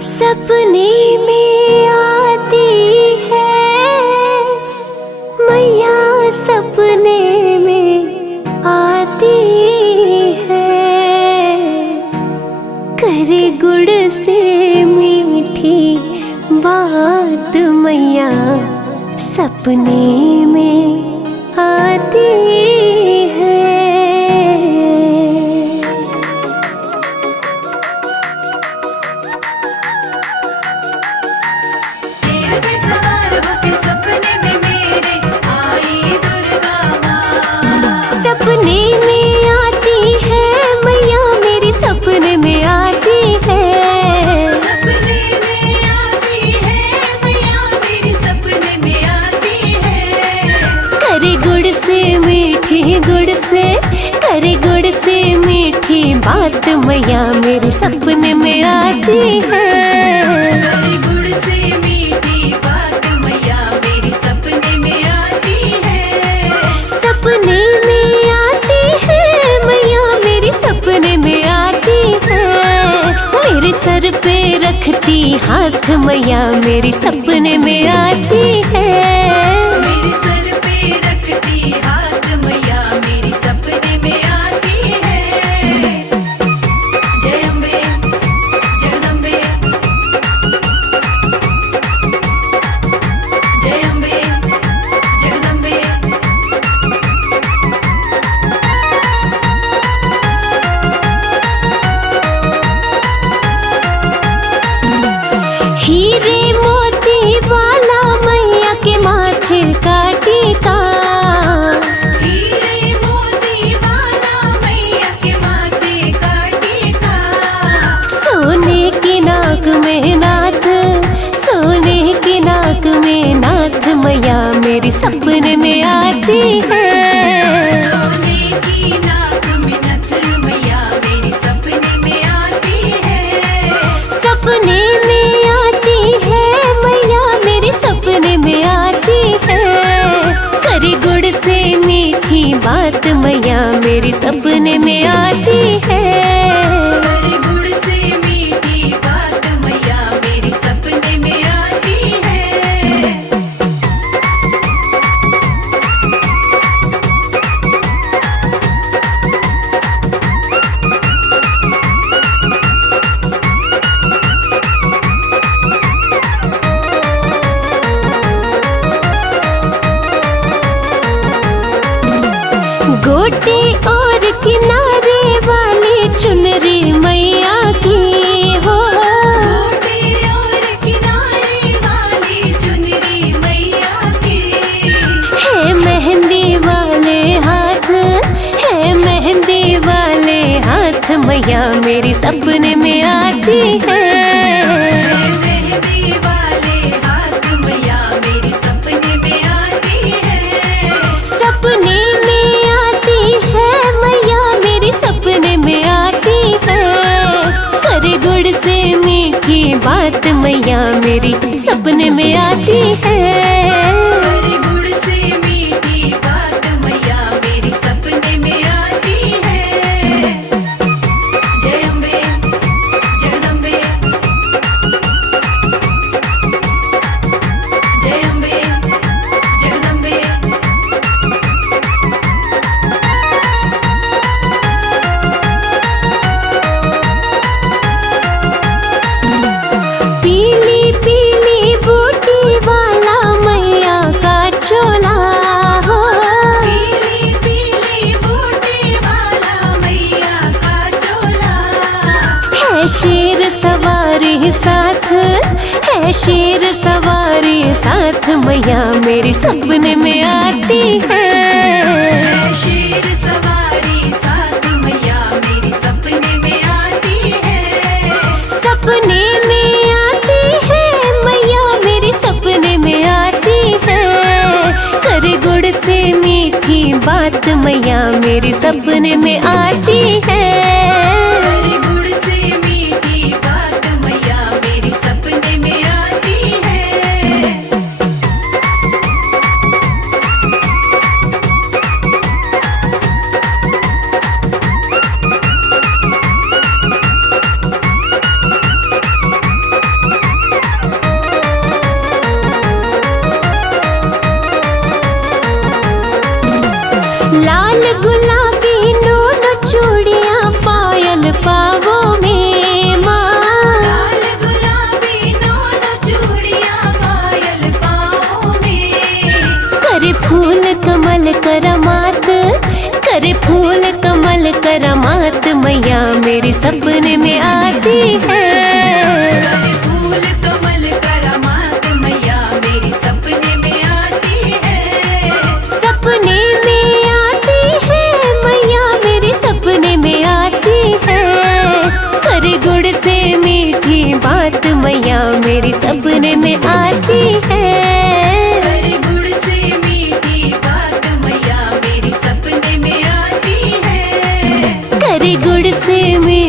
सपने में आती है मैया, सपने में आती है, करे गुड़ से मीठी बात मैया, सपने में आती है। सपने में आती है मैया मेरी, सपने में आती है, सपने में आती है मैया मेरी, सपने में आती है, करे गुड़ से मीठी, गुड़ से करे गुड़ से मीठी बात मैया मेरी, सपने में आती है। करे गुड़ से मीठी बात मैया मेरी, सपने में आती है, सपने में आती है मैया मेरी, सपने में आती है, मेरे सर पे रखती हाथ मैया मेरी, सपने में आती है, मेरे सर पे रखती हाथ मैया मेरी, सपने में आती है। जय अम्बे जगदम्बे, जय अम्बे जगदम्बे, हीरे मोती वाला मैया के माथे का टीका, हीरे मोती वाला मैया के माथे का टीका, सोने की नाक में नाथ, सोने की नाक में नाथ मैया मेरी, सपने में आती है, सोने की नाक में नथ मैया मेरी, सपने में आती है, सपने में आती है मैया मेरी, सपने में आती है, करे गुड़ से मीठी बात मैया मेरी, सपने में आती है, करे गुड़ से मीठी बात मैया मेरी, सपने में आती है। गोटे और किनारे वाली चुनरी मैया की हो, गोटे और किनारे वाली चुनरी मैया की, है मेहंदी वाले हाथ, है मेहंदी वाले हाथ मैया मेरी, सपने में आती है, मेहंदी वाले हाथ मैया मेरी, सपने में आती है, सपने में आती है मैया मेरी, सपने में आती है, करे गुड़ से मीठी बात मैया मेरी, सपने में आती है, करे गुड़ से मीठी बात मैया मेरी, सपने में आती है। जय अम्बे जगदम्बे, जय अम्बे जगदम्बे, पीली पीली बूटी वाला मैया का चोला हो, पीली पीली बूटी वाला मैया का चोला, है शेर सवारी साथ, है शेर सवारी साथ मैया मेरी, सपने में आती है, शेर सवारी साथ मैया मेरी, सपने में आती है, सपने में आती है मैया मेरी, सपने में आती है, करे गुड़ से मीठी बात मैया मेरी, सपने में आती है, करे गुड़ से मीठी बात मैया मेरी, सपने में आती है। मेरे सपने में आती है। करे फूल कमल करामात मैया मेरी सपने में आती है। सपने में आती है मैया मेरी सपने में आती है। करे गुड़ से मीठी बात मैया मेरी सपने में आती है। करे गुड़ से मीठी बात मैया मेरी सपने में आती है। करे गुड़ से मीठी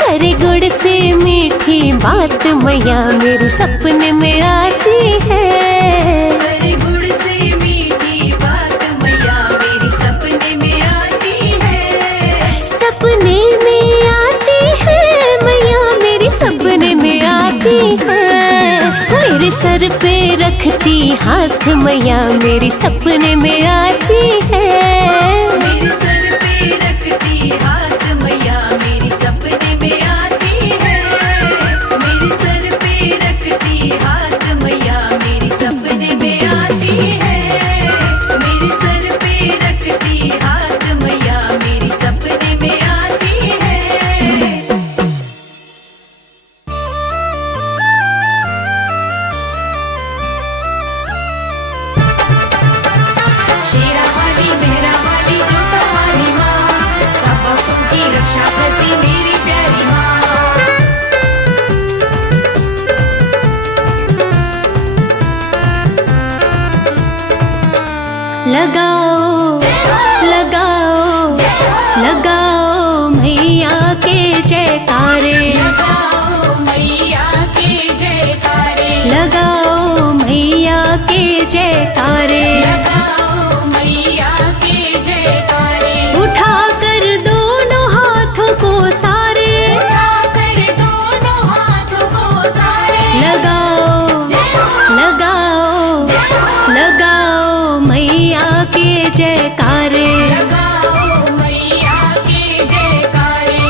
करे गुड़ से मीठी बात मैया मेरे सपने में आती है। करे गुड़ से मीठी बात मैया मेरी सपने में आती है। सपने में आती है मैया मेरी सपने में आती है। मेरे सर पे रखती हाथ मैया मेरी सपने में आती है। मेरे सर पे रखती हाथ मैया मेरी सपने में आती है। मेरे सर पे रखती हाथ मैया मेरी सपने में आती है। मेरे सर पे रखती हाथ मैया मेरी सपने में आती है। शेरा वाली मेहरा वाली जोता वाली माँ सब भक्तों की रक्षा करती मेरी प्यारी माँ। लगाओ लगाओ लगाओ मैया के जयकारे। लगाओ मैया के जयकारे। लगाओ मैया के जयकारे। लगाओ मैया के जयकारे। उठा कर दोनों हाथों को सारे। उठाकर दोनों हाथों को सारे। लगाओ लगाओ लगाओ मैया के जयकारे। लगाओ मैया के जयकारे।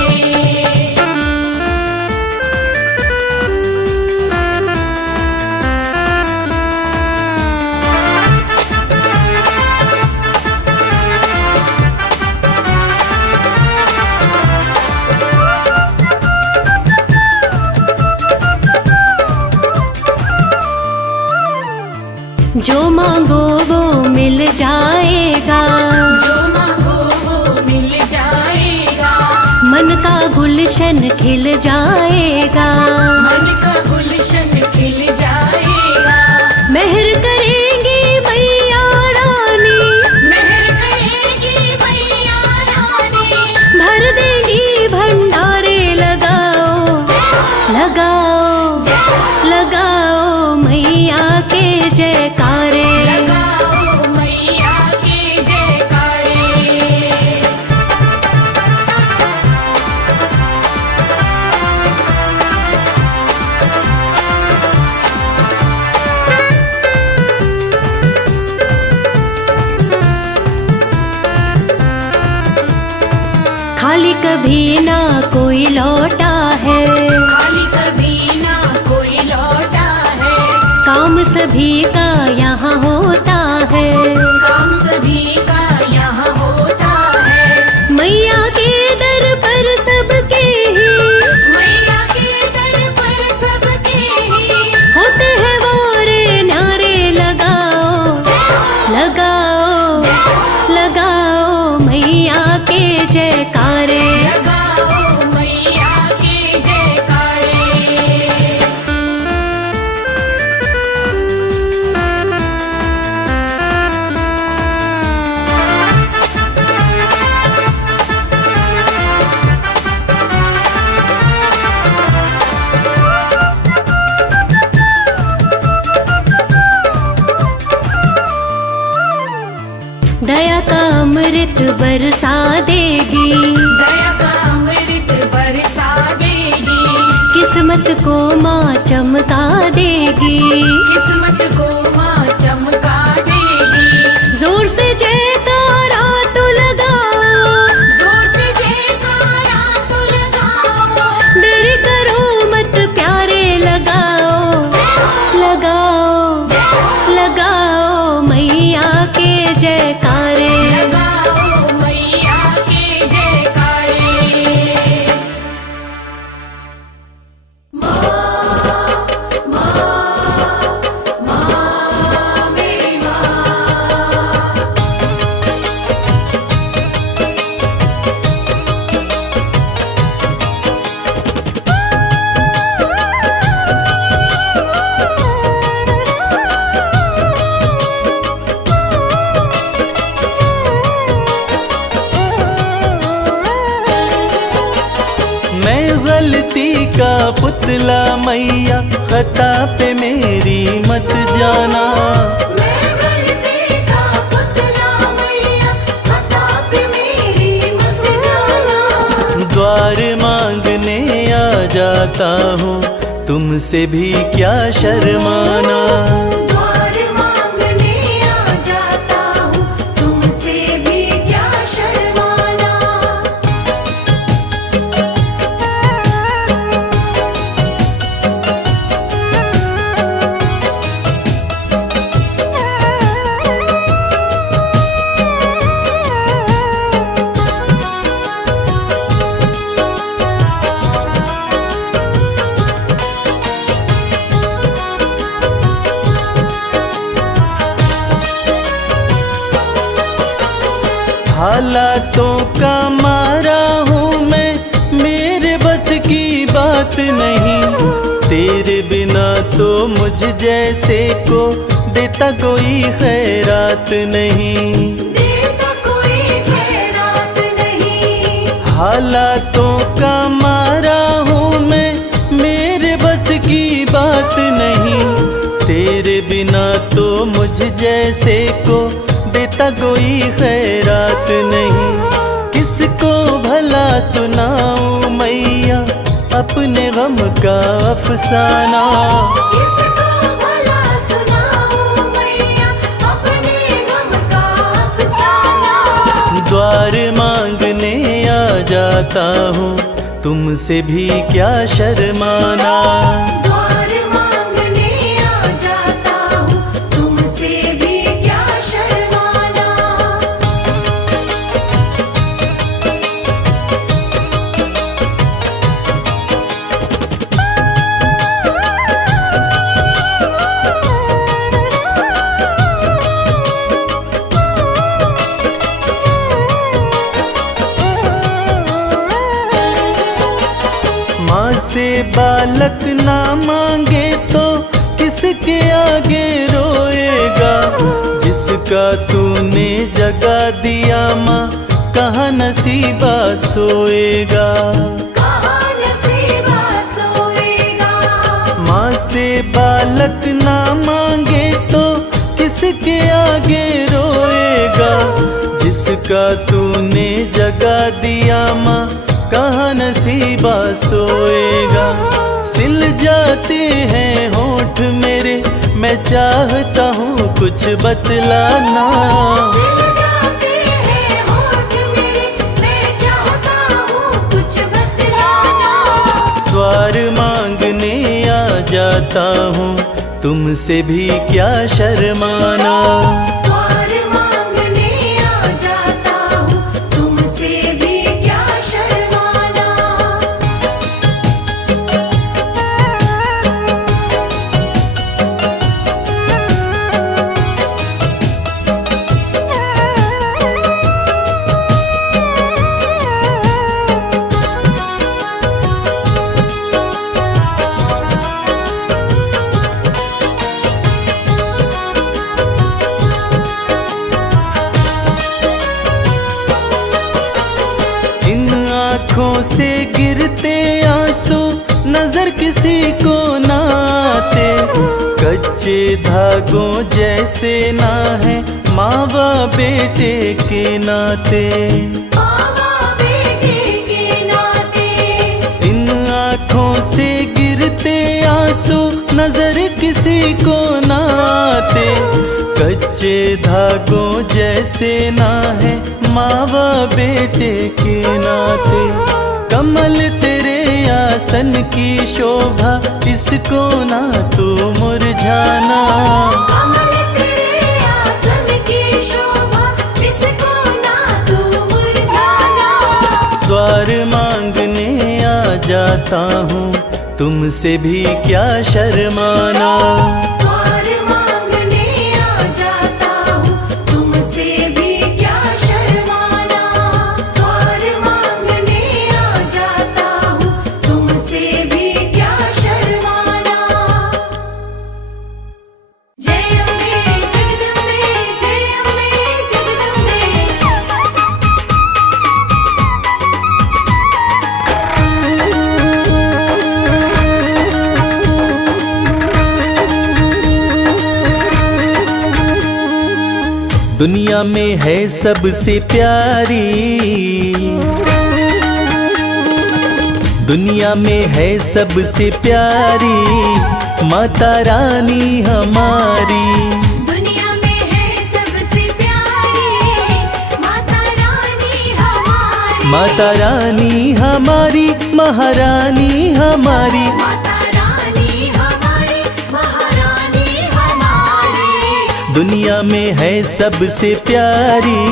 जो मांगो वो मिल जाएगा। जो मांगो वो मिल जाएगा। मन का गुलशन खिल जाएगा। मन का गुलशन खिल जाएगा। मेहर करेंगी मैया रानी। मेहर करेगी मैया रानी। भर देंगी भंडारे। लगाओ लगाओ लगाओ मैया के जयकारे। लगाओ मैया के जयकारे। खाली कभी ना कोई लौटा है। खाली कभी ना कोई लौटा है। काम सभी का यहाँ होता है। काम सभी का यहाँ होता है। मैया के दर पर सबके ही मैया के दर पर सबके ही होते हैं वारे नारे। लगाओ लगाओ लगाओ मैया के जयकारे। लगाओ मैया के जयकारे। दया का अमृत बरसा देगी। दया का अमृत बरसा देगी। किस्मत को माँ चमका देगी। किस्मत को माँ चमका देगी। जोर से जयकारा तो लगाओ। जोर से जयकारा तो लगाओ। देरी करो मत प्यारे। लगाओ लगाओ लगाओ मैया के जयकारे। लगाओ मैया के जयकारे। गलती का पुतला मैया, खता पे मेरी मत जाना। मैं गलती का पुतला मैया, खता पे मेरी मत जाना। द्वार मांगने आ जाता हूँ, तुमसे भी क्या शर्माना। द्वार मांगने आ जाता हूँ, तुमसे भी क्या शर्माना। हालातों का मारा हूँ मैं, मेरे बस की बात नहीं। तेरे बिना तो मुझ जैसे को देता कोई खैरात नहीं। देता कोई खैरात नहीं। हालातों का मारा हूँ मैं, मेरे बस की बात नहीं। तेरे बिना तो मुझ जैसे को देता कोई खैरात नहीं। किसको भला सुनाऊं मैया अपने गम का अफसाना। किसको भला सुनाऊं मैया अपने गम का अफसाना। द्वार मांगने आ जाता हूँ, तुमसे भी क्या शर्माना। द्वार मांगने आ जाता हूँ, तुमसे भी क्या शर्माना। माँ से बालक ना मांगे तो किसके आगे रोएगा। जिसका तूने जगा दिया माँ, कहाँ नसीबा सोएगा। कहाँ नसीबा सोएगा। माँ से बालक ना मांगे तो किसके आगे रोएगा। जिसका तूने जगा दिया माँ, कहाँ नसीबा सोएगा। सिल जाते हैं होठ मेरे, मैं चाहता हूँ कुछ बतलाना। सिल जाते हैं होठ मेरे, मैं चाहता हूँ कुछ बतलाना। द्वार मांगने आ जाता हूँ, तुमसे भी क्या शर्माना। द्वार मांगने आ जाता हूँ, तुमसे भी क्या शर्माना। इन आँखों से गिरते आंसू नजर किसी को ना आते। कच्चे धागों जैसे ना है माँ व बेटे के नाते। मावा बेटे के नाते। इन आँखों से गिरते आंसू नजर किसी को ना आते। कच्चे धागों जैसे ना है माँ व बेटे के नाते। कमल तेरे आसन की शोभा, इसको ना तू मुरझाना। कमल तेरे आसन की शोभा, इसको ना तू मुरझाना। द्वार मांगने आ जाता हूँ, तुमसे भी क्या शर्माना। द्वार मांगने आ जाता हूँ, तुमसे भी क्या शर्माना। द्वार मांगने आ जाता हूँ, तुमसे भी क्या शर्माना। जय अम्बे जगदम्बे, जय अम्बे जगदम्बे। दुनिया में है सबसे प्यारी, दुनिया में है सबसे प्यारी माता रानी हमारी। दुनिया में है सबसे प्यारी माता रानी हमारी। माता रानी हमारी महारानी हमारी। माता रानी हमारी महारानी हमारी। दुनिया में है सबसे प्यारी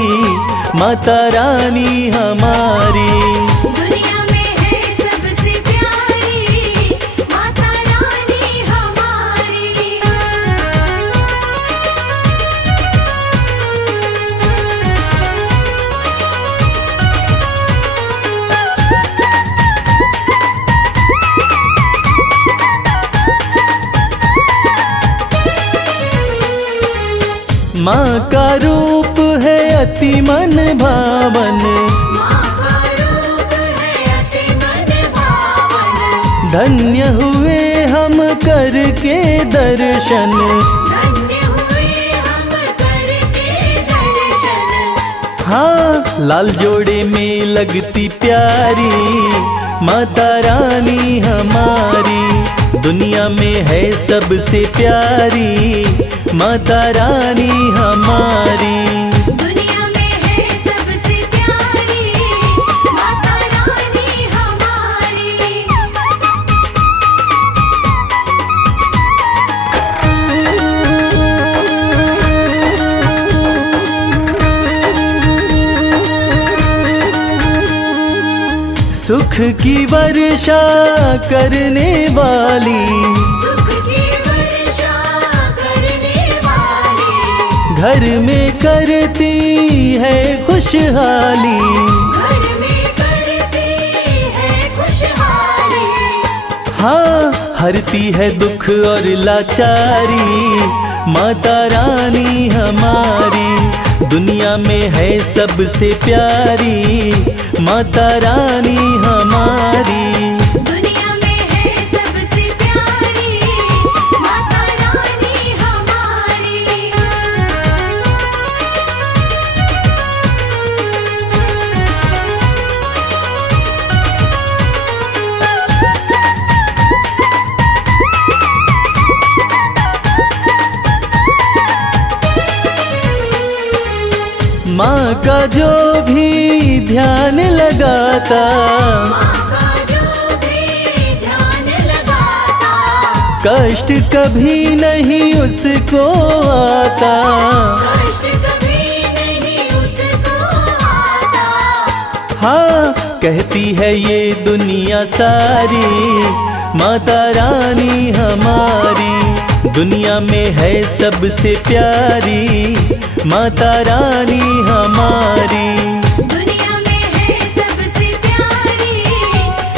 माता रानी हमारी। दुनिया में है सबसे प्यारी माता रानी हमारी। माँ का रूप है अति मन भावन, माँ का रूप है अति मन भावन। धन्य हुए हम करके दर्शन। धन्य हुए हम करके दर्शन। हाँ लाल जोड़े में लगती प्यारी माता रानी हमारी। दुनिया में है सबसे प्यारी माता रानी हमारी। दुनिया में है सबसे प्यारी माता रानी हमारी। सुख की वर्षा करने वाली, सुख की वर्षा करने वाली। घर में करती है खुशहाली। घर में करती है खुशहाली। हाँ हरती है दुख और लाचारी माता रानी हमारी। दुनिया में है सबसे प्यारी माता रानी हमारी। दुनिया में है सबसे प्यारी माता रानी हमारी। माँ का जो भी ध्यान लगाता, माँ का जो भी ध्यान लगाता। कष्ट कभी नहीं उसको आता। कष्ट कभी नहीं उसको आता। हाँ कहती है ये दुनिया सारी माता रानी हमारी। दुनिया में है सबसे प्यारी माता रानी हमारी। दुनिया में है सबसे प्यारी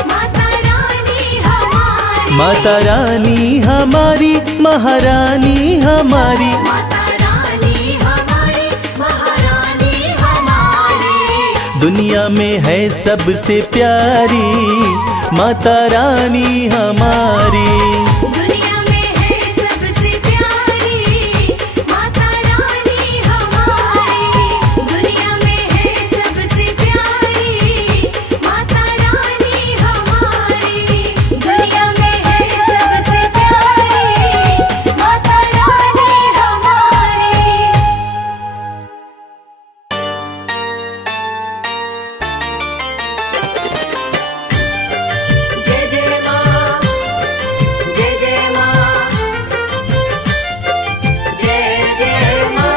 माता रानी हमारी। माता रानी हमारी महारानी हमारी। माता रानी हमारी महारानी हमारी। दुनिया में है सबसे प्यारी माता रानी हमारी। दुनिया में है सबसे प्यारी माता रानी हमारी। दुनिया में है सबसे प्यारी माता रानी हमारी। दुनिया में है सबसे प्यारी माता रानी हमारी। जय जय माँ, जय जय माँ, जय जय माँ।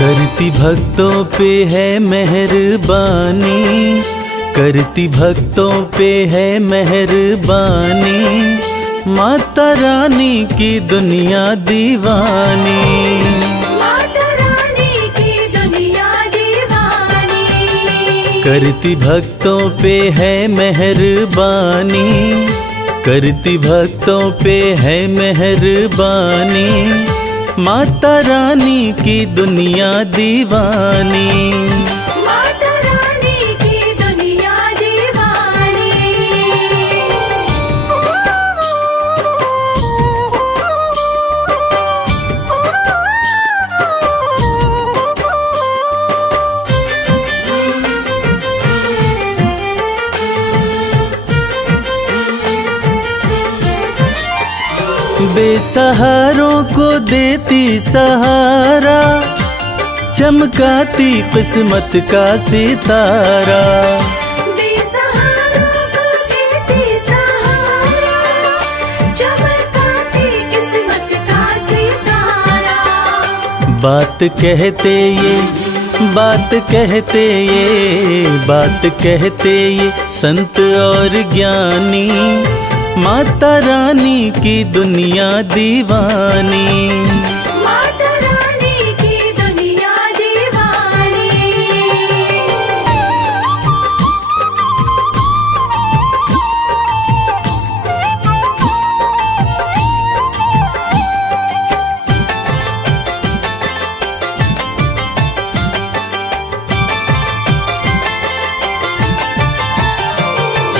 करती भक्तों पे है मेहरबानी, करती भक्तों पे है मेहरबानी। माता रानी की दुनिया दीवानी। माता रानी की दुनिया दीवानी। करती भक्तों पे है मेहरबानी, करती भक्तों पे है मेहरबानी। माता रानी की दुनिया दीवानी। माता रानी की दुनिया दीवानी। बेसहारों को देती सहारा, चमकाती किस्मत का सितारा। बेसहारों को देती सहारा, चमकाती किस्मत का सितारा। बात कहते ये, बात कहते ये, बात कहते ये संत और ज्ञानी। माता रानी की दुनिया दीवानी। माता रानी की दुनिया दीवानी।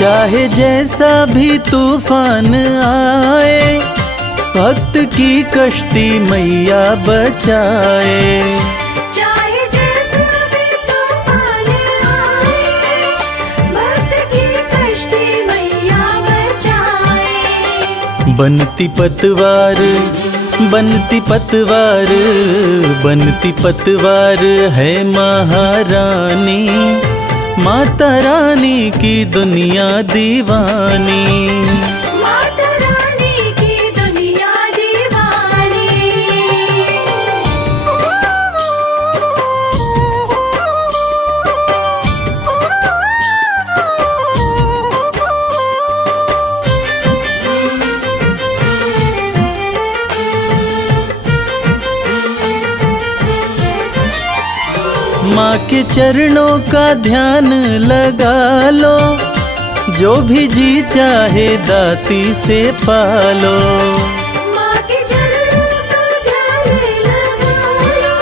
चाहे जैसा भी तूफान आए, भक्त की कश्ती मैया बचाए। चाहे जैसा भी तूफान आए, भक्त की कश्ती मैया बचाए। बनती पतवार, बनती पतवार, बनती पतवार है महारानी। माता रानी की दुनिया दीवानी। माता रानी की दुनिया दीवानी। माँ के चरणों का ध्यान लगा लो, जो भी जी चाहे दाती से पालो। माँ के चरणों का ध्यान लगा लो,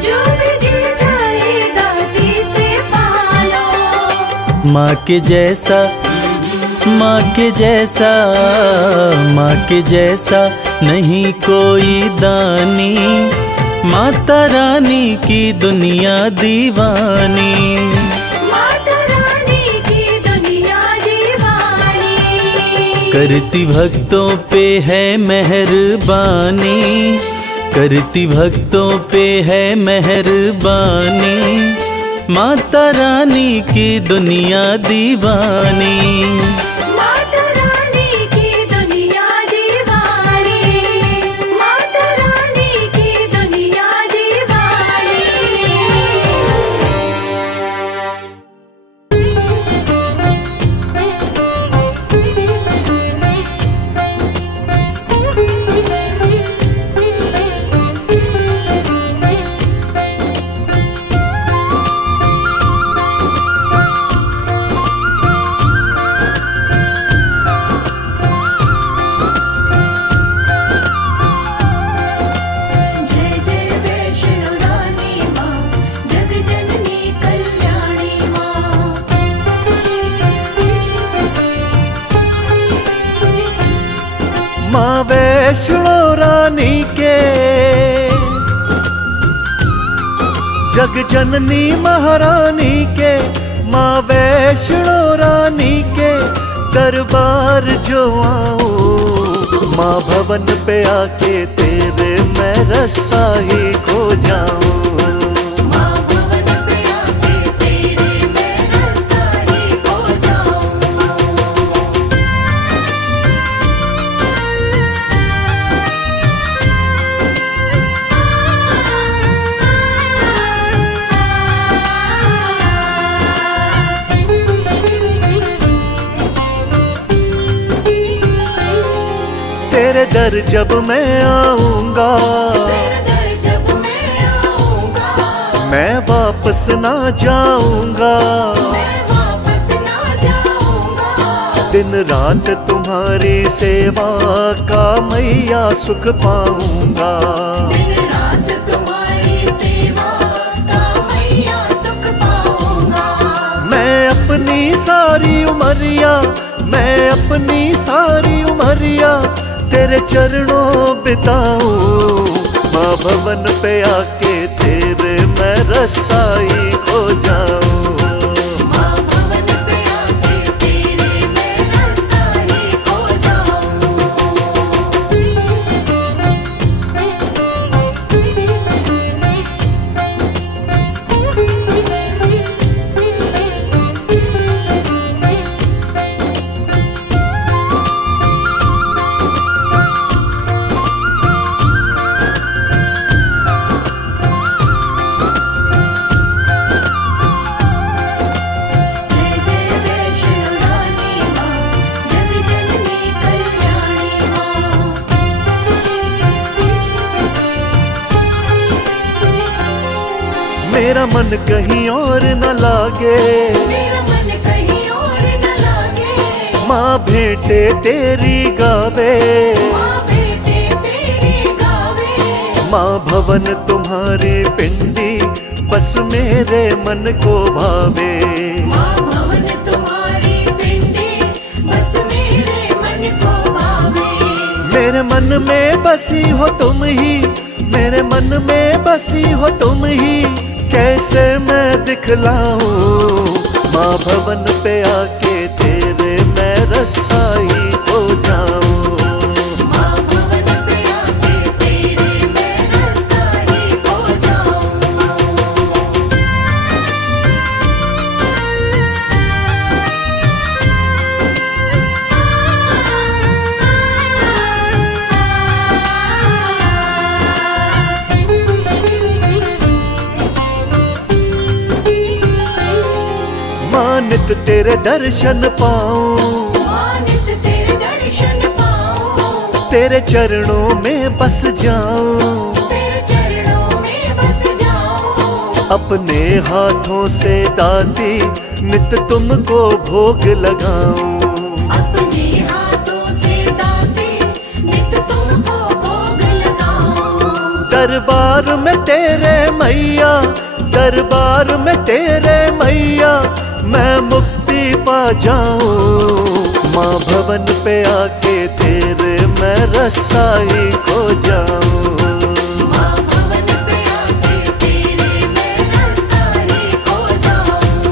जो भी जी चाहे दाती से पालो। माँ के जैसा, माँ के जैसा, माँ के जैसा नहीं कोई दानी। माता रानी की दुनिया दीवानी। माता रानी की दुनिया दीवानी। करती भक्तों पे है मेहरबानी, करती भक्तों पे है मेहरबानी। माता रानी की दुनिया दीवानी। माता रानी की दुनिया दीवानी। माता रानी की दुनिया दीवानी। जय जय वैष्णो रानी माँ, जग जननी कल्याणी माँ। माँ वैष्णो रानी के, जग जननी महारानी के। माँ वैष्णो रानी के दरबार जो आऊं, माँ भवन पे आके तेरे मैं रास्ता ही खो जाऊं। माँ भवन पे आके तेरे मैं रास्ता ही खो जाऊं। तेरे दर जब मैं आऊंगा, तेरे दर जब मैं आऊंगा, मैं वापस ना जाऊंगा। मैं वापस ना जाऊंगा। दिन रात तुम्हारी सेवा का मैया सुख पाऊंगा। दिन रात तुम्हारी सेवा का मैया सुख पाऊंगा। मैं अपनी सारी उमरिया, मैं अपनी सारी उमरिया तेरे चरणों बिताऊं। माँ भवन पे आके तेरे मैं रास्ता ही खो जाऊं। माँ भवन पे आके तेरे मैं रास्ता ही खो जाऊं। जय जय वैष्णो रानी माँ, जग जननी कल्याणी माँ। मेरा मन कहीं और न लागे, मेरा मन कहीं और न लागे। माँ भेंटे तेरी गावे। माँ बेटे तेरे गावे। माँ भवन तुम्हारी पिंडी बस मेरे मन को भावे। माँ भवन तुम्हारी पिंडी बस मेरे मन को भावे। मेरे मन में बसी हो तुम ही, मेरे मन में बसी हो तुम ही, कैसे मैं दिखलाऊं। माँ भवन पे आके तेरे मैं रास्ता ही खो जाऊं। माँ भवन पे आके तेरे मैं रास्ता ही खो जाऊं। माँ नित तेरे दर्शन पाऊं, माँ नित तेरे दर्शन पाऊं। तेरे चरणों में बस जाऊं। तेरे चरणों में बस जाऊं। अपने हाथों से दाती नित तुमको भोग लगाऊं। अपने हाथों से दाते नित तुमको भोग लगाऊं। दरबार में तेरे मैया, दरबार में तेरे मैया मैं मुक्ति पा जाऊं। माँ भवन पे आके तेरे मैं रास्ता ही खो जाऊं। माँ भवन पे आके तेरे मैं रास्ता ही खो जाऊं।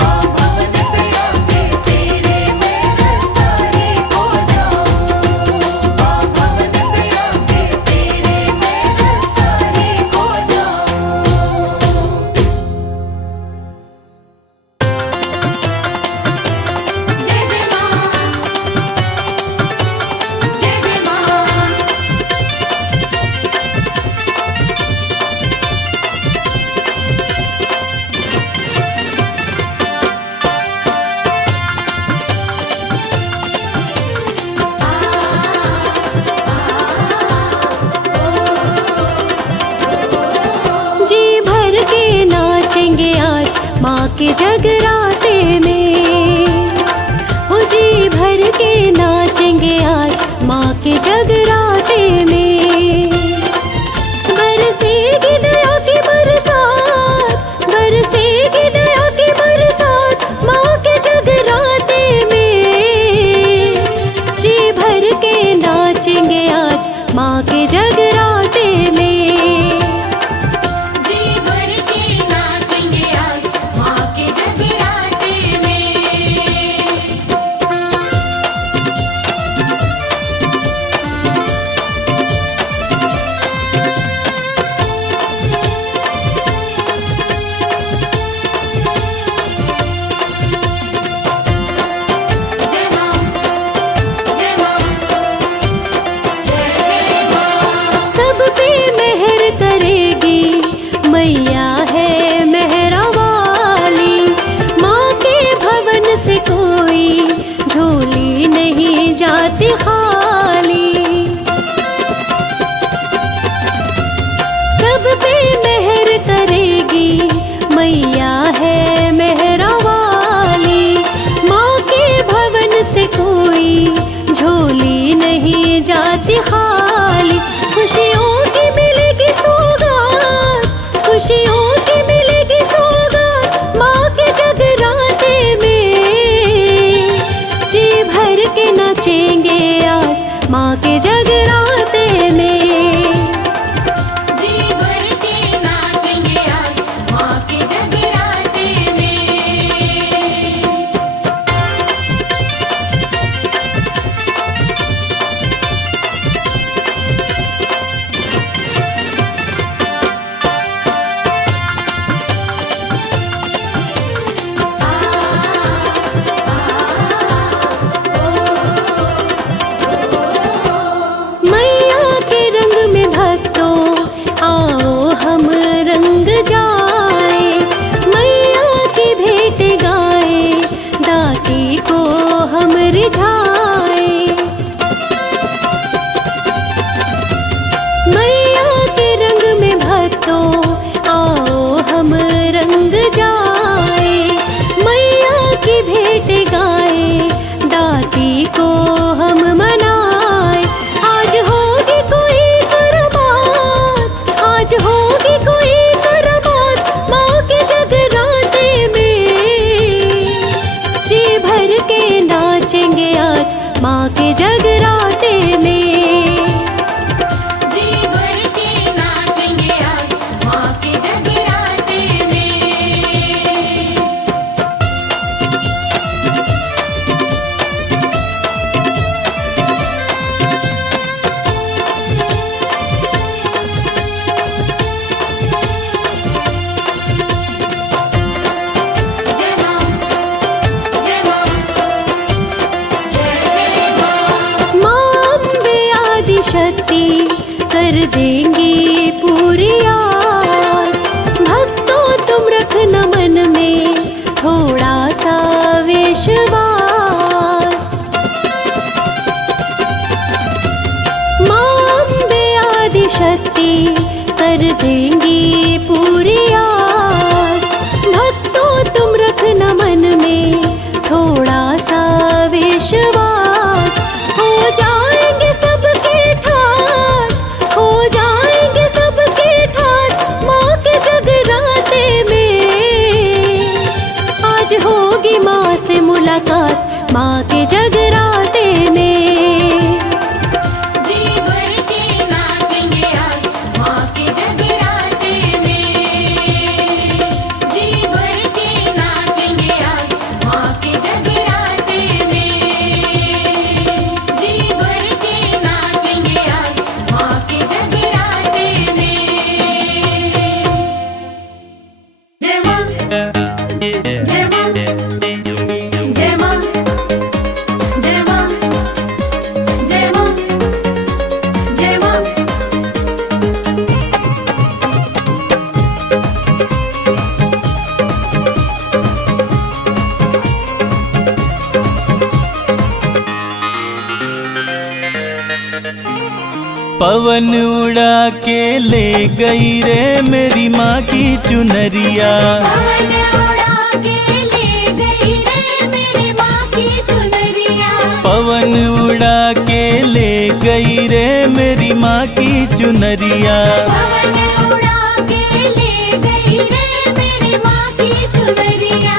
माँ भवन पे आके तेरे मैं रास्ता ही खो जाऊं। माँ भवन पे आके तेरे मैं रास्ता ही खो जाऊं। जय जय माँ, जय जय माँ। जी भर के नाचेंगे आज माँ के जगराते में। हो जी भर के नाचेंगे आज माँ के जगराते में। बरसेगी दया की बरसात, बरसेगी दया की बरसात माँ के जगराते में। जी भर के नाचेंगे आज माँ के जगराते में। जी भर के नाचेंगे आज माँ के जगराते में। जय माँ, जय माँ, जय जय माँ। सब पे मेहर करेगी मैया है मेहरा वाली। माँ के भवन से कोई झोली नहीं जाती खाली। सब पे मेहर करेगी मैया है मेहरा वाली। माँ के भवन शक्ति कर देंगी पूरी आस। भक्तों तुम रखना मन में थोड़ा सा विश्वास। माँ अम्बे आदि शक्ति कर देंगी पूरी आस। भक्तों तुम रखना मन में थोड़ा सा विश्वास। हो जाएंगे सबके ठाठ, हो जाएंगे सबके ठाठ माँ के जगराते में। आज होगी माँ से मुलाकात माँ के जगराते में। जी भर के नाचेंगे आज माँ के जगराते में। जी भर के नाचेंगे आज माँ के जगराते में। जी भर के नाचेंगे आज माँ के जगराते में। जय माँ, जय माँ, जय माँ, जय माँ, जय माँ, जय माँ। पवन उड़ा के ले गई रे मेरी माँ की चुनरिया। पवन उड़ा के ले गई रे मेरी माँ की चुनरिया। पवन उड़ा के ले गई रे मेरी माँ की चुनरिया। पवन उड़ा के ले गई रे मेरी माँ की चुनरिया।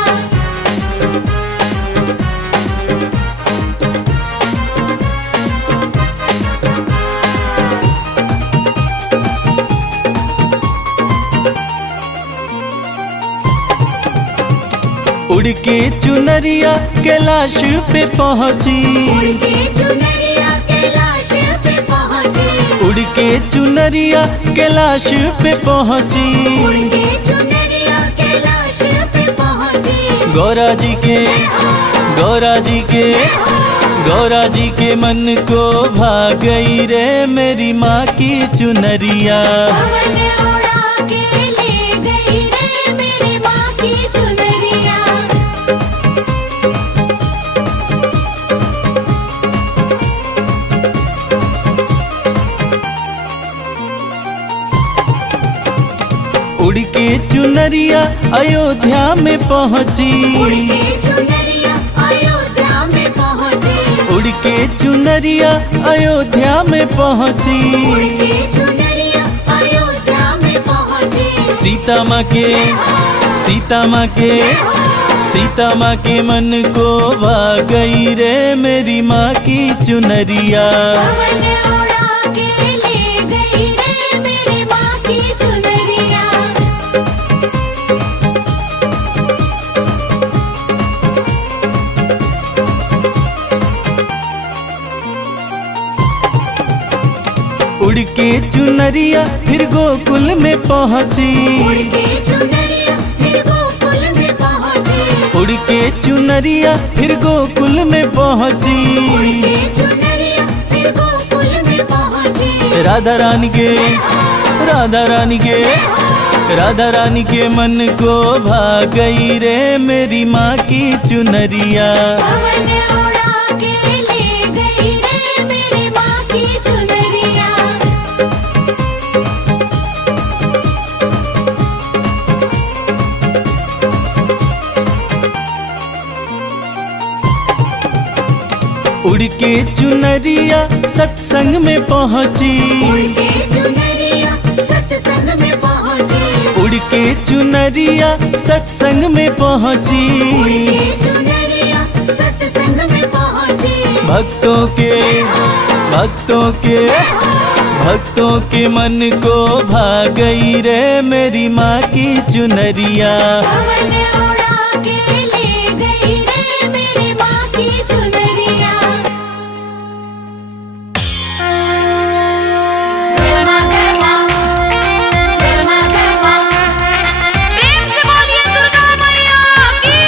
उड़ के चुनरिया कैलाश पे पहुँची। उड़ के चुनरिया कैलाश पे पहुँची। उड़ के चुनरिया कैलाश पे पहुँची। उड़ के चुनरिया कैलाश पे पहुँची। गौरा जी के, गौरा जी के, गौरा जी के मन को भा गई रे मेरी माँ की चुनरिया। पवन उड़ा के ले गई रे मेरी माँ की चुनरिया। उड़ के चुनरिया अयोध्या में पहुँची। उड़ के चुनरिया अयोध्या में पहुँची। उड़ के चुनरिया अयोध्या में पहुँची। उड़ के चुनरिया अयोध्या में पहुँची। सीता माँ के, सीता माँ के, सीता माँ के मन को भा गई रे मेरी माँ की चुनरिया। पवन उड़ा के ले गई रे मेरी माँ की चुनरिया। उड़ के चुनरिया फिर गोकुल में पहुँची। उड़ के चुनरिया फिर गोकुल में पहुँची। उड़ के चुनरिया फिर गोकुल में पहुँची। उड़ के चुनरिया फिर गोकुल में पहुँची। राधा रानी के, राधा रानी के, राधा रानी के मन को भा गई रे मेरी माँ की चुनरिया। पवन उड़ा के ले गई रे मेरी माँ की चुनरिया। उड़ के चुनरिया सत्संग में पहुँची। उड़ के चुनरिया सत्संग में पहुँची। उड़ के चुनरिया सत्संग में पहुँची। उड़ के चुनरिया सत्संग में पहुँची। भक्तों के, भक्तों के, भक्तों के मन को भा गई रे मेरी माँ की चुनरिया। पवन उड़ा के ले गई रे मेरी माँ की चुनरिया। जय माँ, जय माँ, जय माँ, जय माँ। प्रेम से बोलिए दुर्गा मैया की।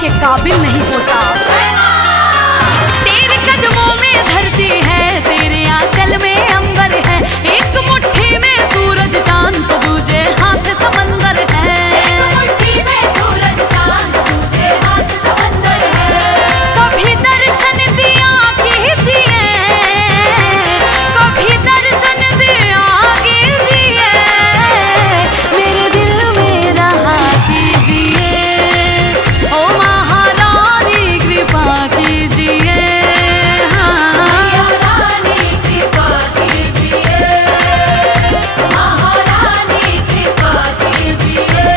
के काबिल नहीं होता। तेरे कदमों में धरती है, तेरे आंचल में अंबर है, एक मुट्ठी में सूरज चांद तो दूजे हाथ समंदर है। एक मुट्ठी में सूरज चांद दूजे हाथ समंदर है। कभी दर्शन दिया कीजिए, कभी दर्शन दिया कीजिए, मेरे दिल में रहा कीजिए। ओ महारानी कृपा कीजिए, महारानी कृपा कीजिए, महारानी कृपा कीजिए।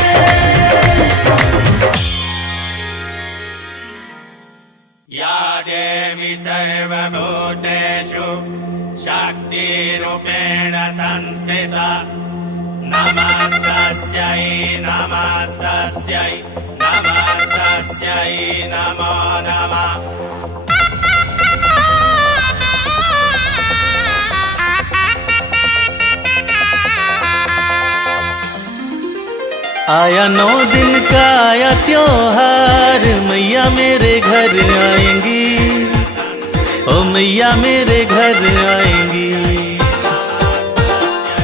या देवी सर्वभूतेषु शक्तिरूपेण संस्थिता नमस्तस्यै नमस्तस्यै नमस्तस्यै नमो नमः। आया 9 दिन का आया त्योहार, मैया मेरे घर आएंगी, ओ मैया मेरे घर आएंगी।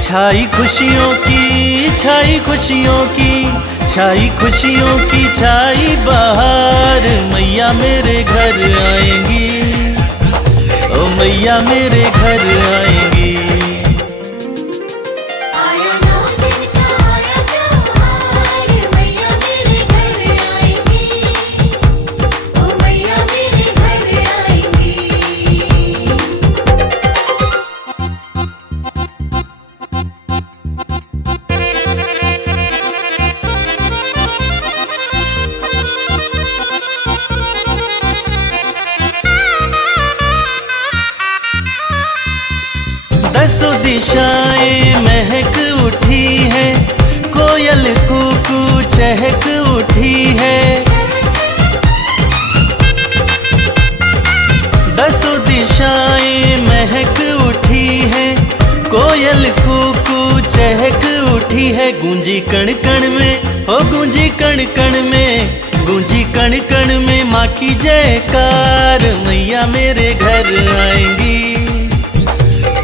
छाई खुशियों की, छाई खुशियों की, छाई खुशियों की छाई बहार, मैया मेरे घर आएंगी, ओ मैया मेरे घर आएंगी। दसों दिशाएं महक उठी है, कोयल कूकू चहक उठी है। दसों दिशाएं महक उठी है, कोयल कूकू चहक उठी है। गूंजी कण कण में, ओ गूंजी कण कण में, गूंजी कण कण में माँ की जयकार, मैया मेरे घर आएंगी,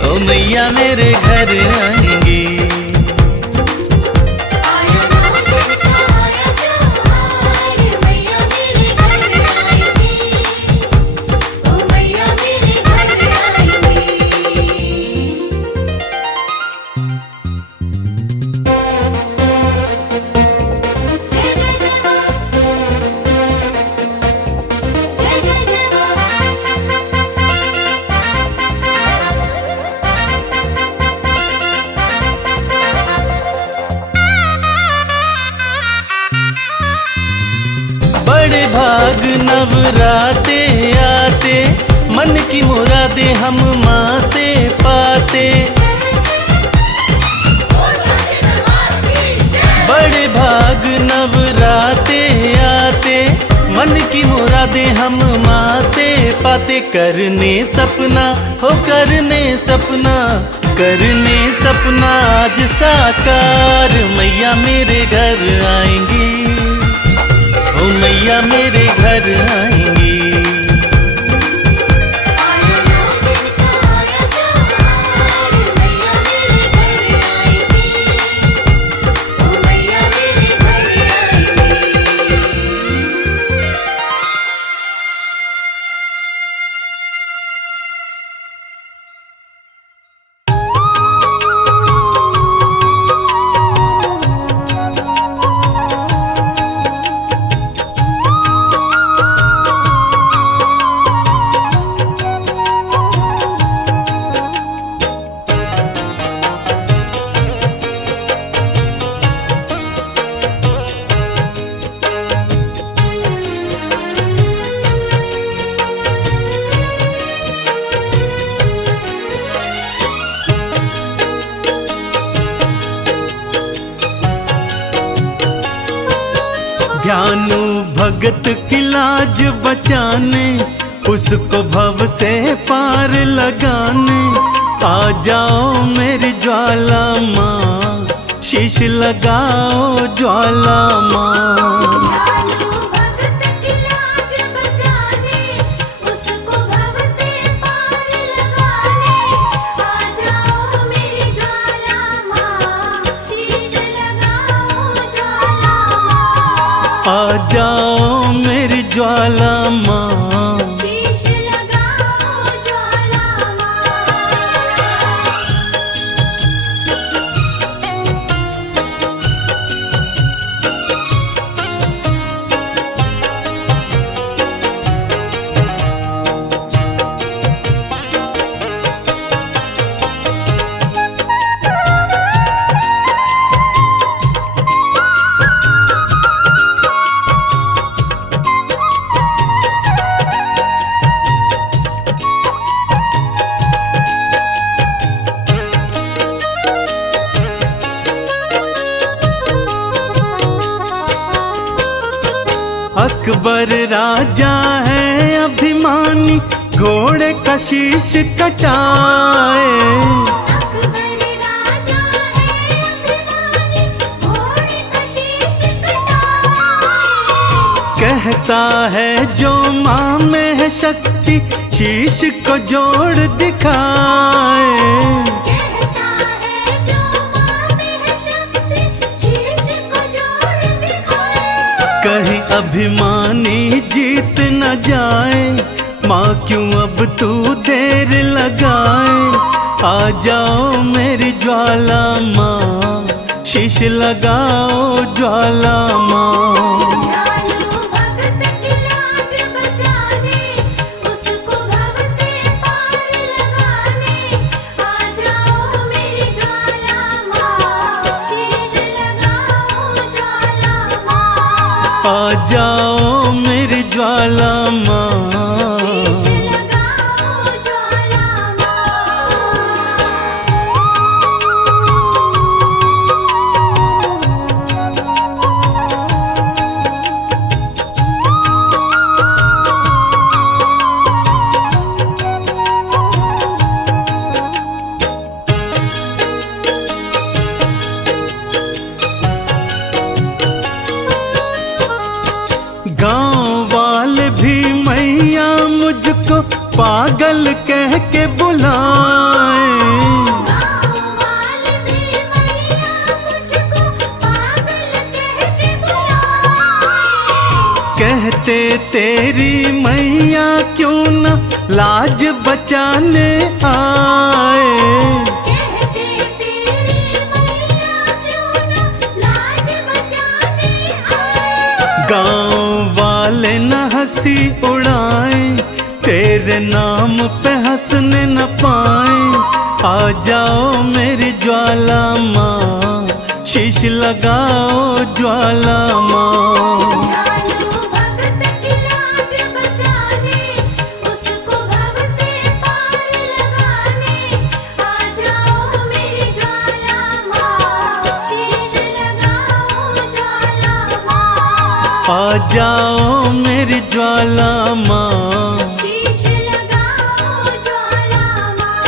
ओ मैया मेरे घर आएंगी। बड़े भाग नवराते आते, मन की मुरादें हम माँ से पाते। बड़े भाग नवराते आते, मन की मुरादें हम माँ से पाते। करने सपना हो करने सपना, करने सपना आज साकार, मैया मेरे घर आएंगी, ओ मैया मेरे घर आएंगी। ध्यानु भगत की लाज बचाने, उसको भव से पार लगाने। आ जाओ मेरी ज्वाला माँ, शीश लगाओ ज्वाला माँ। ध्यानु भगत की जाओ मेरी ज्वाला माँ, शीश लगाओ ज्वाला माँ। अकबर राजा है अभिमानी, घोड़े का शीश कटाए। अकबर राजा है अभिमानी, घोड़े का शीश कटाए। कहता है जो माँ में है शक्ति, शीश को जोड़ दिखाए। कहता है जो माँ में है शक्ति, शीश को जोड़ दिखाए। कहीं अभिमानी जीत न जाए, माँ क्यों अब तू देर लगाए। आ जाओ मेरी ज्वाला माँ, शीश लगाओ ज्वाला माँ। ध्यानु भगत की लाज बचाने, उसको भव से पार लगाने। आ जाओ मेरी ज्वाला माँ, शीश लगाओ ज्वाला माँ। आ जाओ मेरी ज्वाला माँ, शीश लगाओ ज्वाला गांव वाले भी मैया मुझको पागल कह के बुलाए। गाँव वाले भी मैया मुझको पागल कह के बुलाए। कहते तेरी मैया क्यों न लाज बचाने आए। कहते तेरी मैया क्यों न लाज बचाने आए। गांव वाले न हंसी उड़ाए, तेरे नाम पे हंसने न पाए। आ जाओ मेरी ज्वाला माँ, शीश लगाओ ज्वाला माँ। ध्यानु भगत की लाज बचाने, उसको भव से पार लगाने। आ जाओ मेरी ज्वाला माँ, शीश लगाओ ज्वाला माँ। आ जाओ मेरी ज्वाला माँ, शीश लगाओ ज्वाला माँ।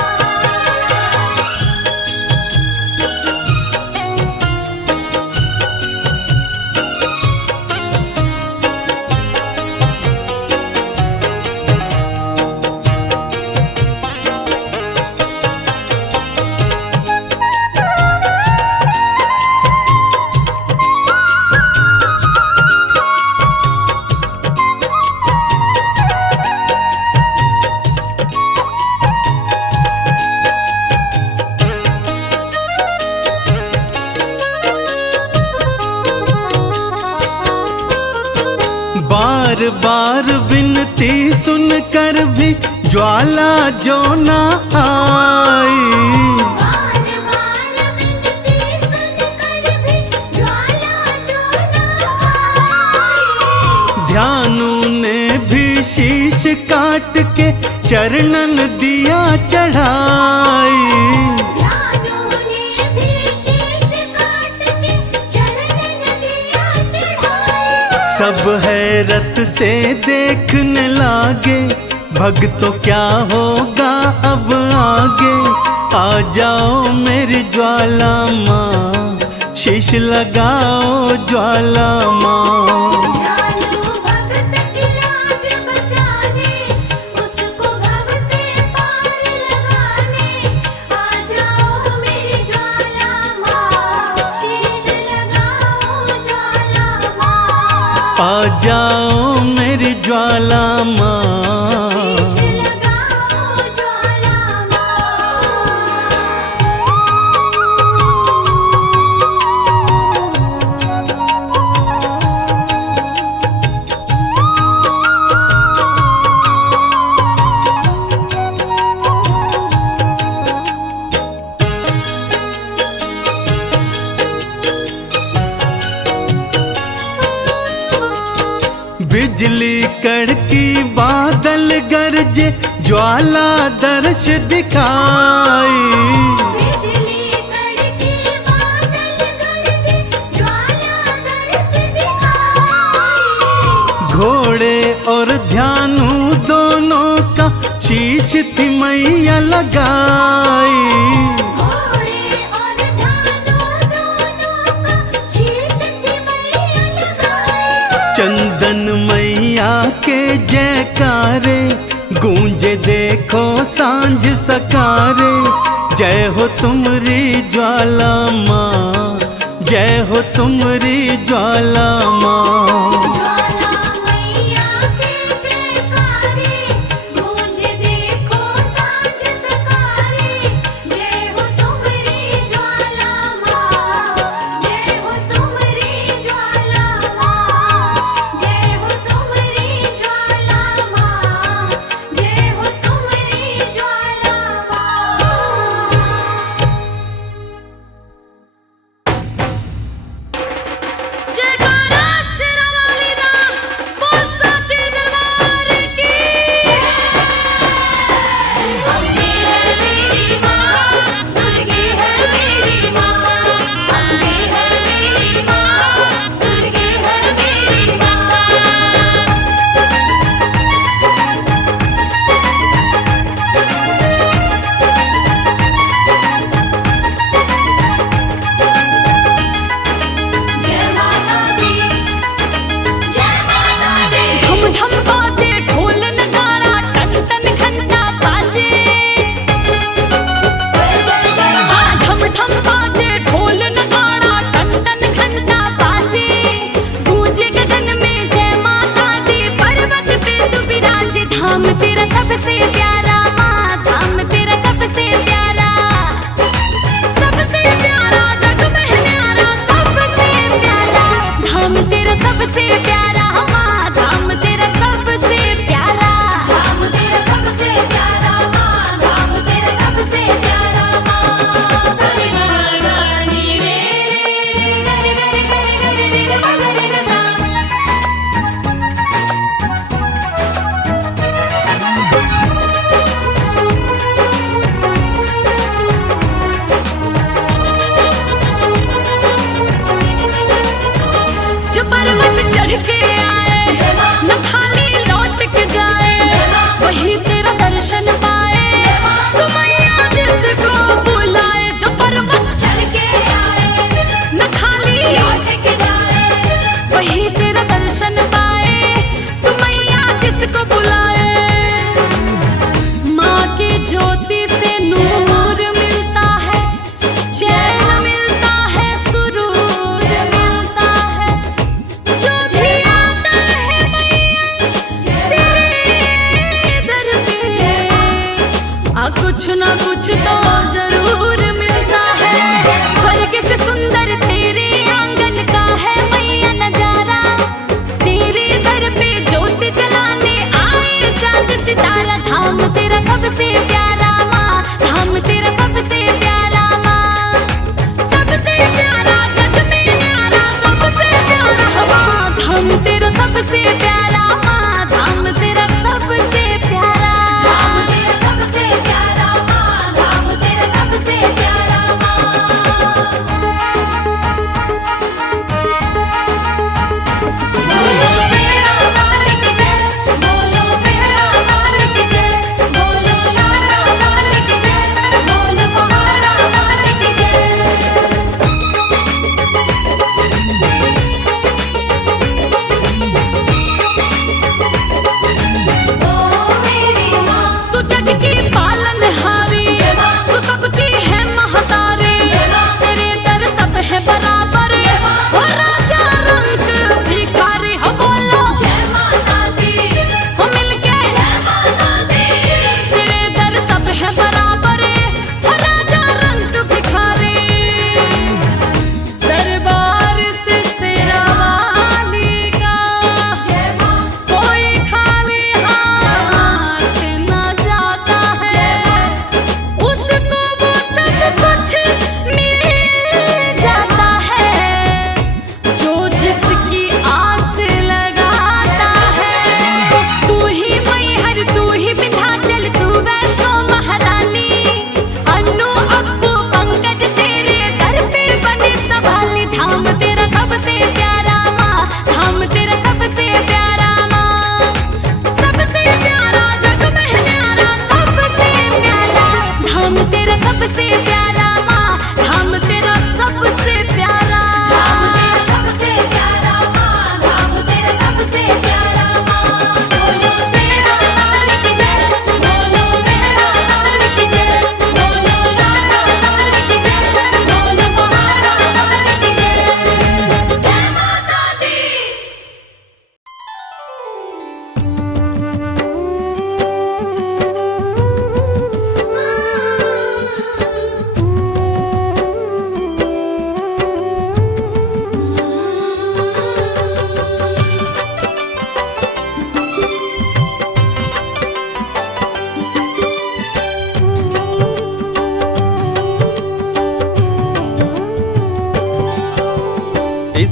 बार बार विनती सुनकर भी ज्वाला जो ना आई। बार बार विनती सुनकर भी ज्वाला जो न आई। ध्यानु ने भी शीश काट के चरणन दिया चढ़ाई। ध्यानु ने भी शीश काट के चरणन दिया चढ़ाई। सब हैरत से देखने लागे, भक्तों क्या होगा अब आगे। आ जाओ मेरी ज्वाला माँ, शीश लगाओ ज्वाला माँ। ध्यानु भगत की लाज बचाने, उसको भव से पार लगाने। आ जाओ मेरी ज्वाला माँ, शीश लगाओ ज्वाला माँ। आ जाओ मेरी ज्वाला माँ। शीश लगाओ ज्वाला बिजली कड़की बादल गरजे ज्वाला दर्श दिखाई। बिजली कड़की बादल गरजे ज्वाला दर्श दिखाई। घोड़े और ध्यानु दोनों का शीश थी मैया लगाई। घोड़े और धानों दोनों का शीश थी मैया लगाई। चंदन मैया के जयकारे गूंजे देखो सांझ सकारे। जय हो तुमरी ज्वाला माँ, जय हो तुमरी ज्वाला माँ। ज्वाला मैया के जयकारे गूंजे देखो सांझ सकारे। जय हो तुमरी ज्वाला माँ, जय हो तुमरी ज्वाला माँ, जय हो तुमरी ज्वाला माँ, जय हो तुमरी ज्वाला माँ। जयकारा शेरा वाली दा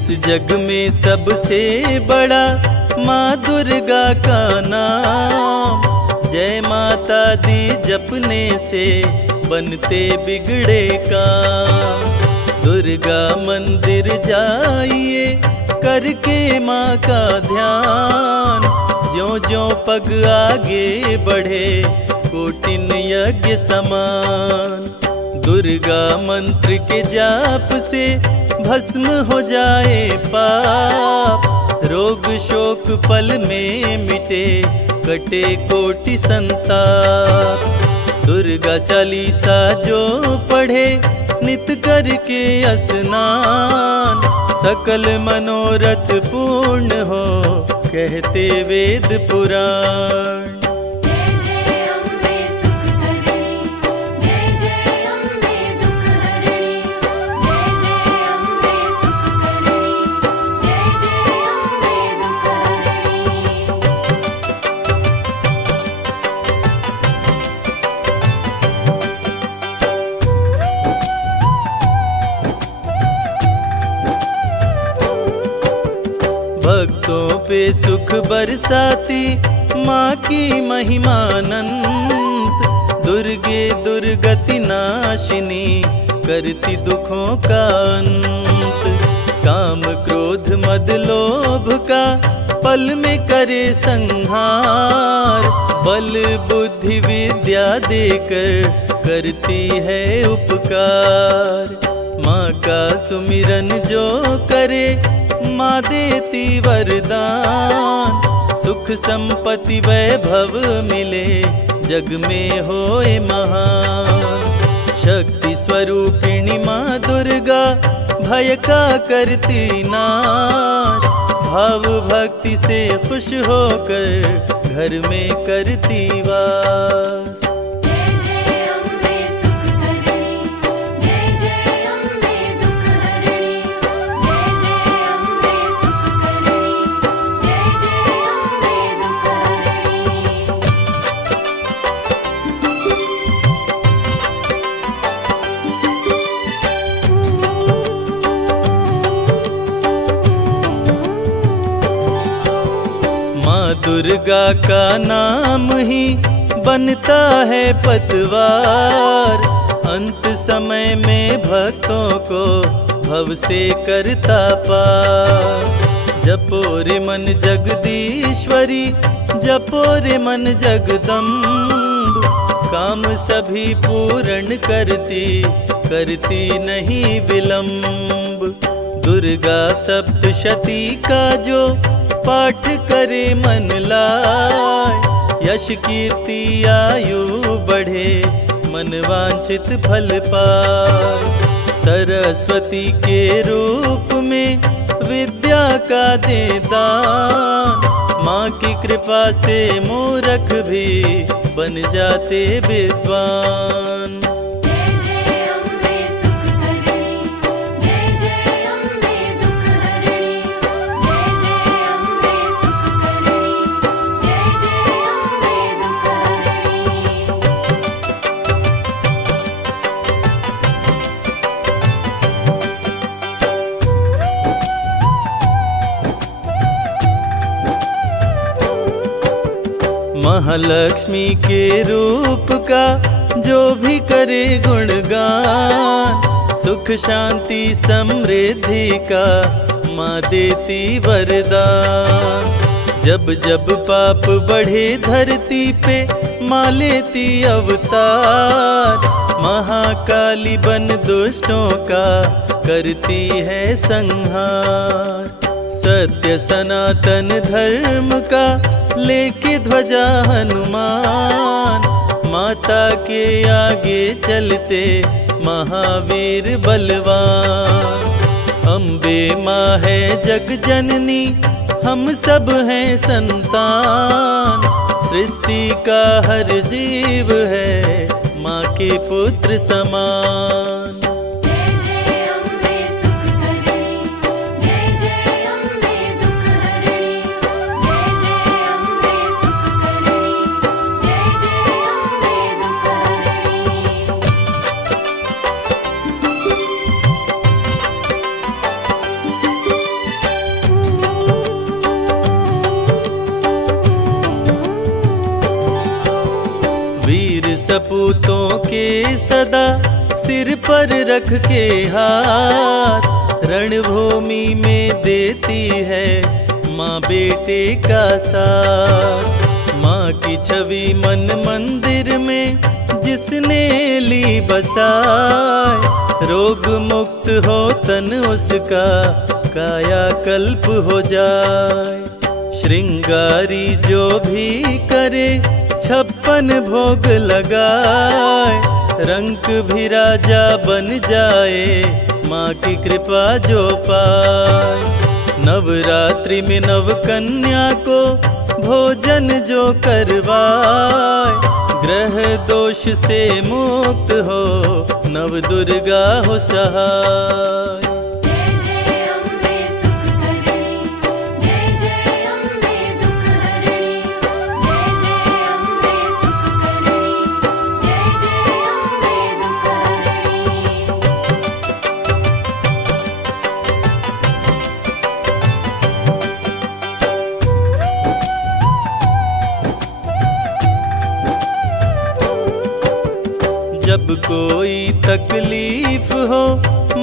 इस जग में सबसे बड़ा माँ दुर्गा का नाम। जय माता दी जपने से बनते बिगड़े काम। दुर्गा मंदिर जाइए करके माँ का ध्यान। ज्यों ज्यों पग आगे बढ़े कोटिन यज्ञ समान। दुर्गा मंत्र के जाप से भस्म हो जाए पाप। रोग शोक पल में मिटे कटे कोटि संताप। दुर्गा चालीसा जो पढ़े नित करके स्नान। सकल मनोरथ पूर्ण हो कहते वेद पुराण। जय जय अम्बे सुख करणी, जय जय अम्बे दुख हरणी। जय जय अम्बे सुख करणी, जय जय अम्बे दुख हरणी। भक्तों पे सुख बरसाती माँ की महिमा अनंत। दुर्गे दुर्गति नाशिनी करती दुखों का अंत। काम क्रोध मद लोभ का पल में करे संहार। बल बुद्धि विद्या देकर करती है उपकार। माँ का सुमिरन जो करे माँ देती वरदान। सुख संपत्ति वैभव मिले जग में होए महान। शक्ति स्वरूपिणी माँ दुर्गा भय का करती नाश। भाव भक्ति से खुश होकर घर में करती वास। जय जय अम्बे सुख करणी, जय जय अम्बे दुख हरणी। जय जय अम्बे सुख करणी, जय जय अम्बे दुख हरणी। माँ दुर्गा का नाम ही बनता है पतवार। अंत समय में भक्तों को भव से करता पार। जपो रे मन जगदीश्वरी, जपो रे मन जगदम्ब। काम सभी पूर्ण करती नहीं विलम्ब। दुर्गा सप्तशती का जो पाठ करे मन लाए। यश कीर्ति आयु बढ़े मन वांछित फल पाए। सरस्वती के रूप में विद्या का दे दान। माँ की कृपा से मूर्ख भी बन जाते विद्वान। जय जय अम्बे सुख करणी, जय जय अम्बे दुख हरणी। जय जय अम्बे सुख करणी, जय जय अम्बे दुख हरणी। महालक्ष्मी के रूप का जो भी करे गुणगान। सुख शांति समृद्धि का माँ देती वरदान। जब जब पाप बढ़े धरती पे माँ लेती अवतार। महाकाली बन दुष्टों का करती है संहार। सत्य सनातन धर्म का लेके ध्वजा हनुमान। माता के आगे चलते महावीर बलवान। अम्बे माँ है जग जननी, हम सब हैं संतान। सृष्टि का हर जीव है माँ के पुत्र समान। जय जय अम्बे सुख करणी, जय जय अम्बे दुख हरणी। जय जय अम्बे सुख करणी, जय जय अम्बे दुख हरणी। सपूतों के सदा सिर पर रख के हाथ, रणभूमि में देती है माँ बेटे का साथ। माँ की छवि मन मंदिर में जिसने ली बसाए, रोग मुक्त हो तन उसका काया कल्प हो जाए। श्रृंगारी जो भी करे 56 भोग लगाए, रंग भी राजा बन जाए माँ की कृपा जो पाए। नवरात्रि में नव कन्या को भोजन जो करवाए, ग्रह दोष से मुक्त हो नव दुर्गा हो सहाय। जय जय अम्बे सुख करणी, जय जय अम्बे दुख हरणी, जय जय अम्बे सुख करणी, जय जय अम्बे दुख हरणी। जब कोई तकलीफ हो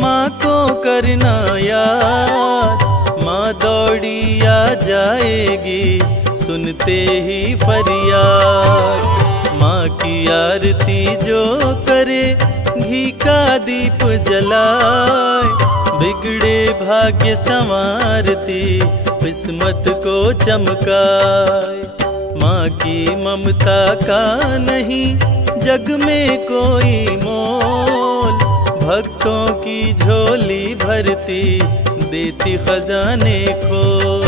माँ को करना याद, माँ दौड़ी आ जाएगी सुनते ही फरियाद। माँ की आरती जो करे घी का दीप जलाए, बिगड़े भाग्य संवारती किस्मत को चमकाए। माँ की ममता का नहीं जग में कोई मोल, भक्तों की झोली भरती देती खजाने खोल।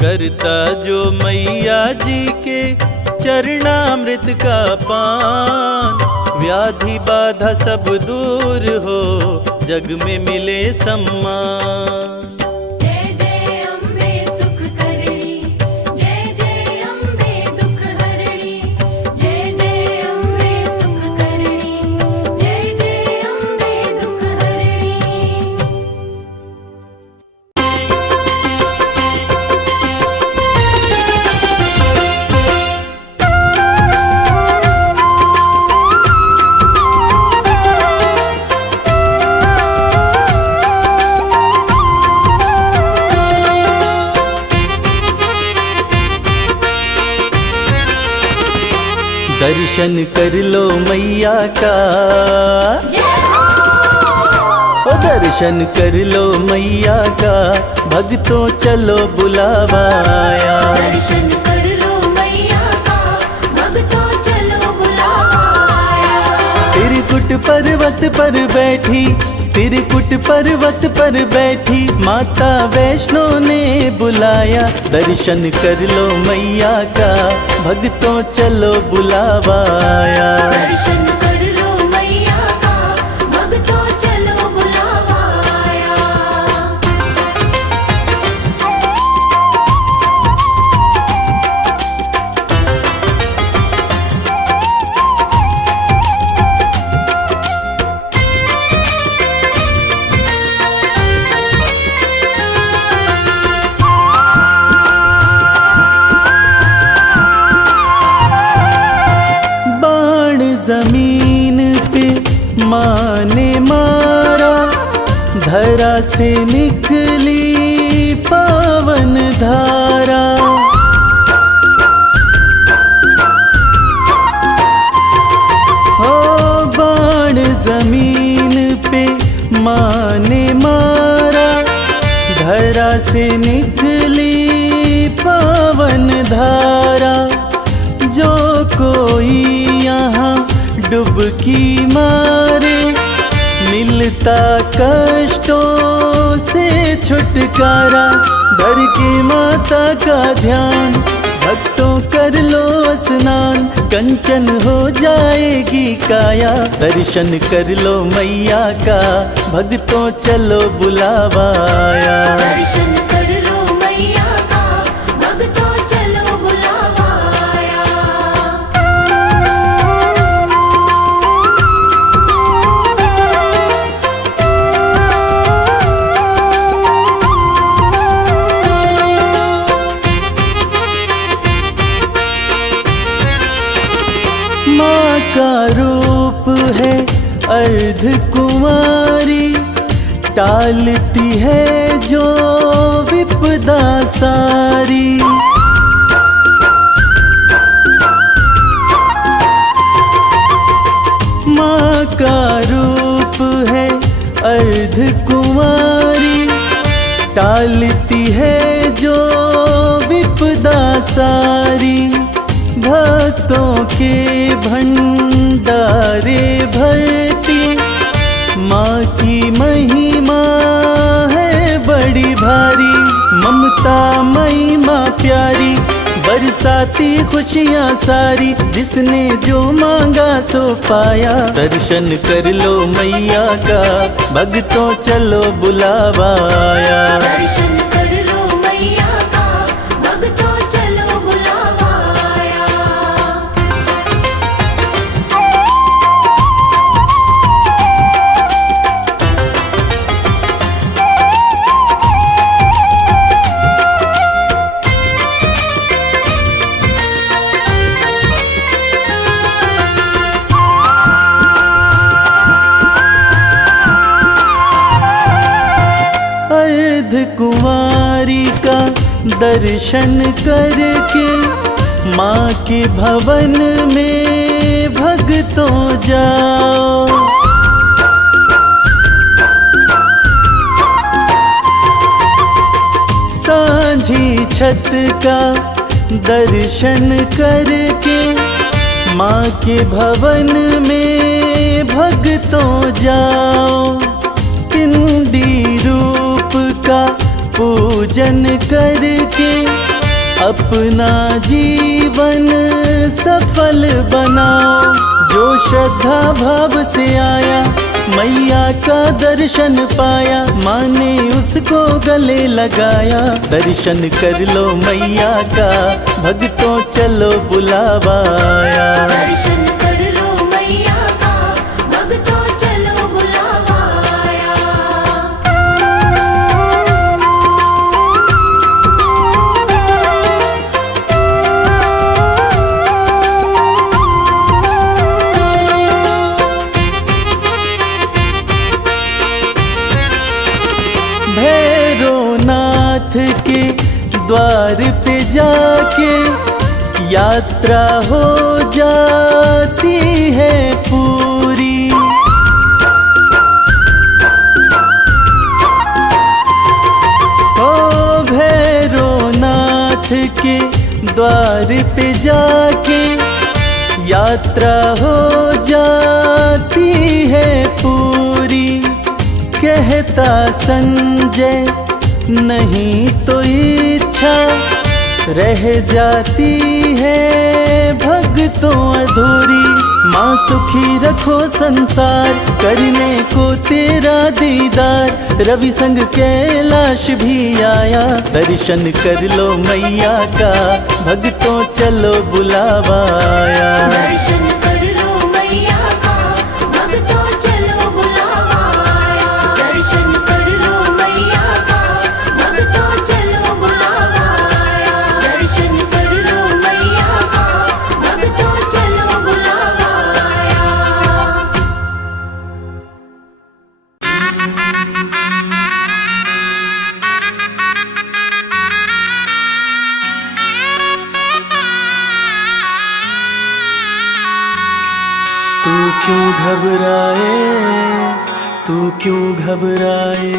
करता जो मैया जी के चरणामृत का पान, व्याधि बाधा सब दूर हो जग में मिले सम्मान। जय जय अम्बे सुख करणी, जय जय अम्बे दुख हरणी, जय जय अम्बे सुख करणी, जय जय अम्बे दुख हरणी। दर्शन कर लो मैया का, ओ दर्शन कर लो मैया का, भक्तों चलो बुलावा आया। दर्शन कर लो मैया का, भक्तों चलो बुलावा आया। त्रिकुट पर्वत पर बैठी, त्रिकुट पर्वत पर बैठी माता वैष्णो ने बुलाया। दर्शन कर लो मैया का, भक्तों चलो बुलावा आया। दर्शन कर लो मैया का, भक्तों चलो बुलावा आया। जमीन पे माँ ने मारा, धरा से निकली पावन धारा। ओ बाण जमीन पे माँ ने मारा, धरा से निकली पावन धारा। जो कोई यहाँ डुबकी मारे, मिलता कष्टों से छुटकारा। धर के माता का ध्यान, भक्तों कर लो स्नान, कंचन हो जाएगी काया। दर्शन कर लो मैया का, भक्तों चलो बुलावा आया। दर्शन कर लो मैया का, भक्तों चलो बुलावा आया। माँ का अर्ध कुंवारी टालती है जो विपदा सारी। माँ का रूप है अर्ध कुंवारी टालती है जो विपदा सारी। भक्तों के भंडारे भरती माँ की महिमा है बड़ी भारी। ममता मई माँ प्यारी बरसाती खुशियाँ सारी। जिसने जो मांगा सो पाया दर्शन कर लो मैया का भक्तों चलो बुलावा आया। दर्शन कर लो मैया का भक्तों चलो बुलावा आया। अर्ध कुंवारी का दर्शन करके माँ के भवन में भक्तों जाओ। सांझी छत का दर्शन करके माँ के भवन में भक्तों जाओ। पिंडी रूप का पूजन करके अपना जीवन सफल बनाओ। जो श्रद्धा भाव से आया मैया का दर्शन पाया। माँ ने उसको गले लगाया। दर्शन कर लो मैया का भक्तों चलो बुलावा आया। दर्शन कर लो मैया का भक्तों चलो बुलावा आया। भैरवनाथ के द्वार पे जाके यात्रा हो जाती है पूरी। ओ भैरवनाथ के द्वार पे जाके यात्रा हो जाती है पूरी। कहता संजय नहीं तो इच्छा रह जाती है भक्तों अधूरी। माँ सुखी रखो संसार करने को तेरा दीदार। रवि संग कैलाश भी आया। दर्शन कर लो मैया का भक्तों चलो बुलावा आया। दर्शन कर लो मैया का भक्तों चलो बुलावा आया। दर्शन कर लो मैया का भक्तों चलो बुलावा आया। दर्शन कर लो मैया का भक्तों चलो बुलावा आया। तू क्यों घबराए, तू क्यों घबराए,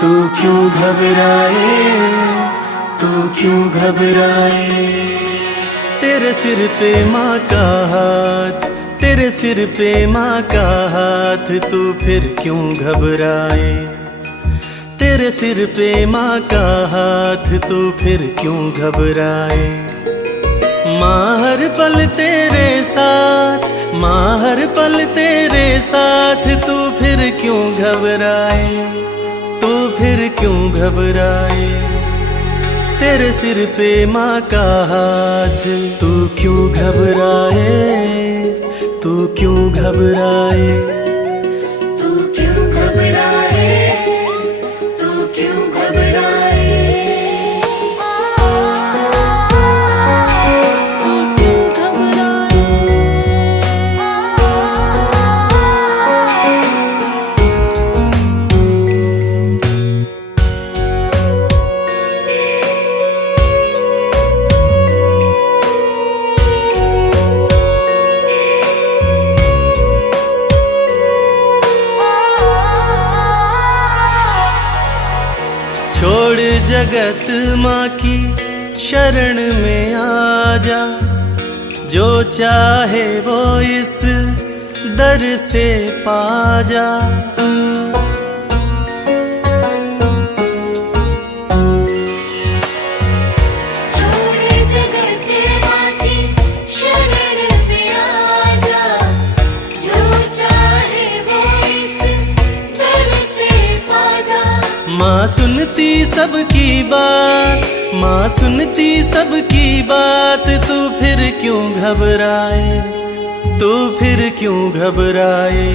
तू क्यों घबराए, तू क्यों घबराए। तेरे सिर पे माँ का हाथ, तेरे सिर पे माँ का हाथ, तू फिर क्यों घबराए। तेरे सिर पे माँ का हाथ, तू फिर क्यों घबराए। माँ हर पल तेरे साथ, माँ हर पल तेरे साथ, तू फिर क्यों घबराए, तू फिर क्यों घबराए। तेरे सिर पे माँ का हाथ, तू क्यों घबराए, तू क्यों घबराए। तू क्यों घबराए, तू क्यों घबराए। जगत माँ की शरण में आ जा, जो चाहे वो इस दर से पा जा। छोड़े जगत माँ की शरण में आ जा, जो चाहे वो इस दर से पा जा। माँ सुनती सबकी बात, माँ सुनती सबकी बात, तू फिर क्यों घबराए, तू फिर क्यों घबराए।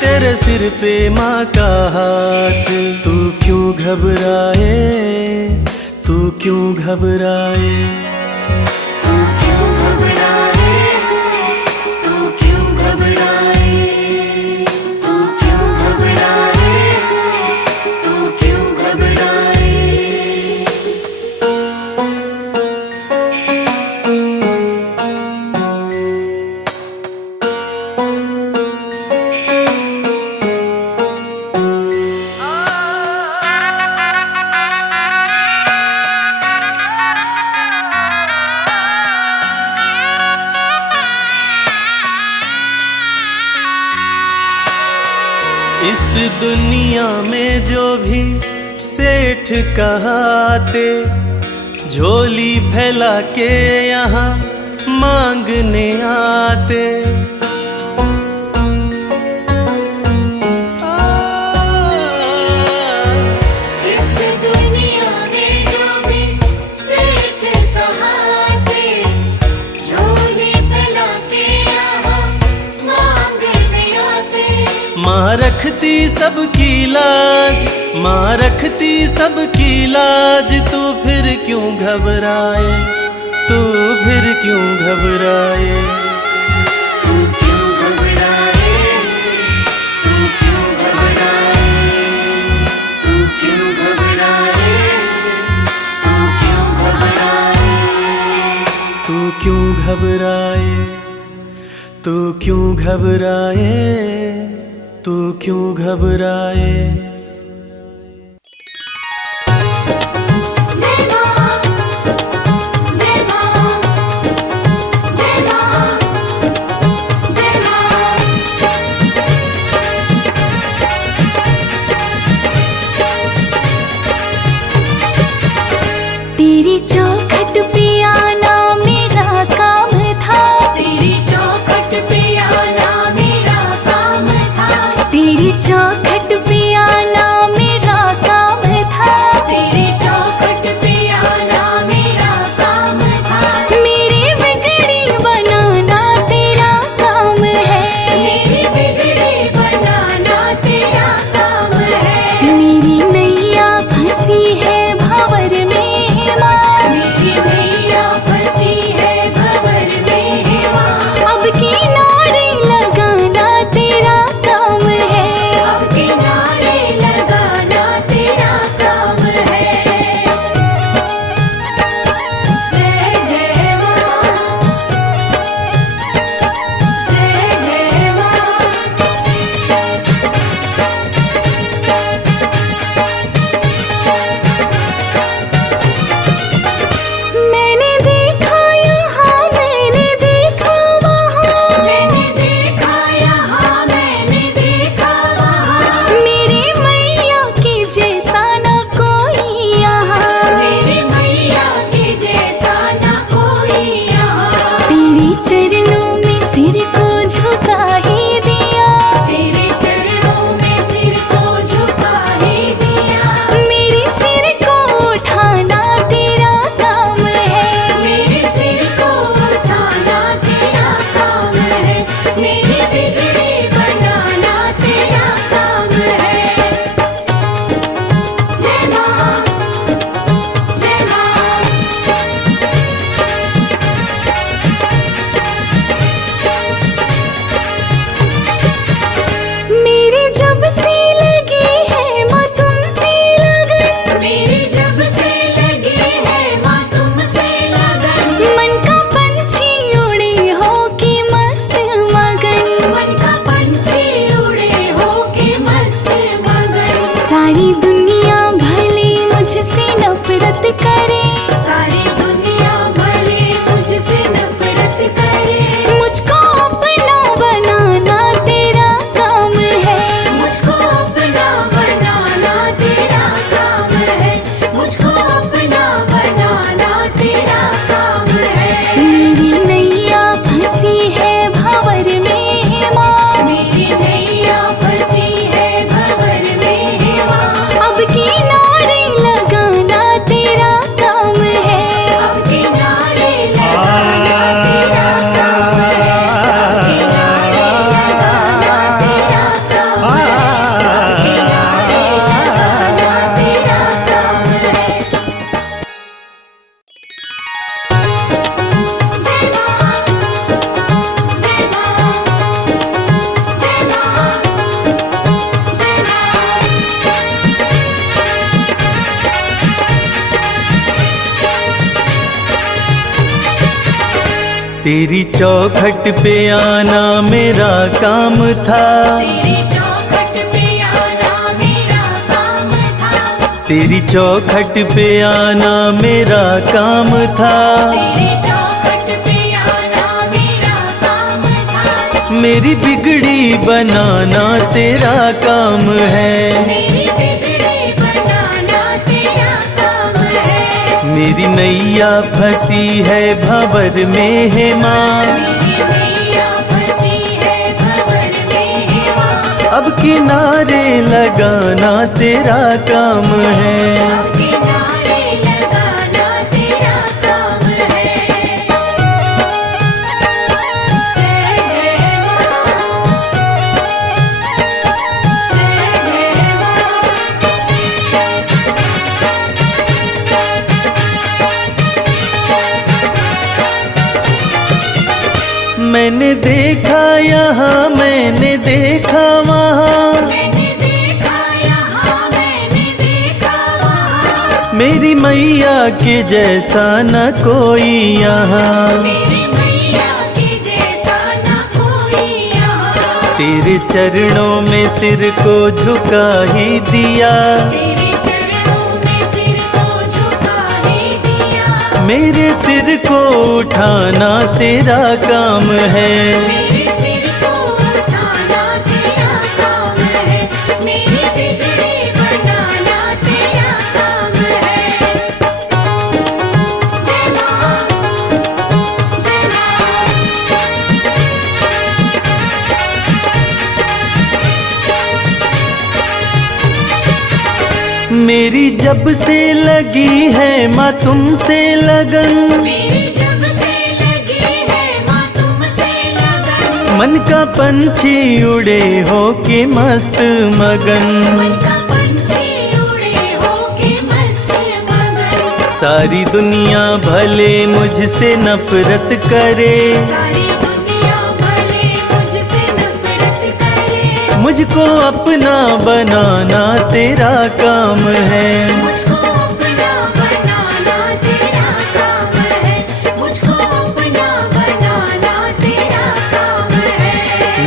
तेरे सिर पे माँ का हाथ, तू क्यों घबराए, तू क्यों घबराए। तू क्यों घबराए, तू क्यों घबराए, तू क्यों घबराए, तू क्यों घबराए। इस दुनिया में जो भी सेठ कहाते, झोली फैला के यहाँ मांगने आते। इस दुनिया में जो भी सेठ कहाते, झोली फैला के यहाँ मांगने आते। माँ रखती सबकी लाज, माँ रखती सबकी लाज, तू फिर क्यों घबराए, तू फिर क्यों घबराए। तू क्यों घबराए, तू क्यों घबराए, तू क्यों घबराए, तू क्यों घबराए। तू क्यों घबराए, तू क्यों घबराए, तू क्यों घबराए। जय माँ, जय माँ, जय माँ, जय माँ। तेरी चौखट पे आना मेरा काम था, तेरी चौखट पे आना मेरा काम था। तेरी चौखट पे आना तेरी चौखट पे आना मेरा काम था, तेरी चौखट पे आना मेरा काम था, तेरी चौखट पे आना मेरा काम था, तेरी चौखट पे आना मेरा काम था, मेरी बिगड़ी बनाना तेरा काम है, मेरी बिगड़ी बनाना तेरा काम है, मेरी नैया फंसी है भंवर में है माँ, मेरी नैया फंसी है भंवर में है माँ, अब किनारे लगाना तेरा काम है, किनारे लगाना तेरा काम है। जय जय माँ, जय जय माँ। मैंने देखा यहाँ मैंने देखा वहाँ, मैंने देखा यहाँ मैंने देखा वहाँ, मेरी मैया के जैसा न कोई यहाँ, मेरी मैया के जैसा न कोई यहाँ, तेरे चरणों में सिर को झुका ही दिया, तेरे चरणों में सिर को झुका ही दिया, मेरे सिर को उठाना तेरा काम है, मेरे सिर को उठाना तेरा काम है, मेरी बिगड़ी बनाना तेरा काम है। जय माँ, जय माँ। मेरी जब से लगी है माँ तुमसे लगन, मेरी जब से लगी है माँ तुमसे लगन, मन का पंछी उड़े हो के मस्त मगन, मन का पंछी उड़े होके मस्त मगन, सारी दुनिया भले मुझसे नफरत करे, सारी दुनिया भले मुझसे नफरत करे, मुझको अपना बनाना तेरा काम है, मुझको अपना बनाना तेरा काम है, मुझको अपना बनाना तेरा काम है,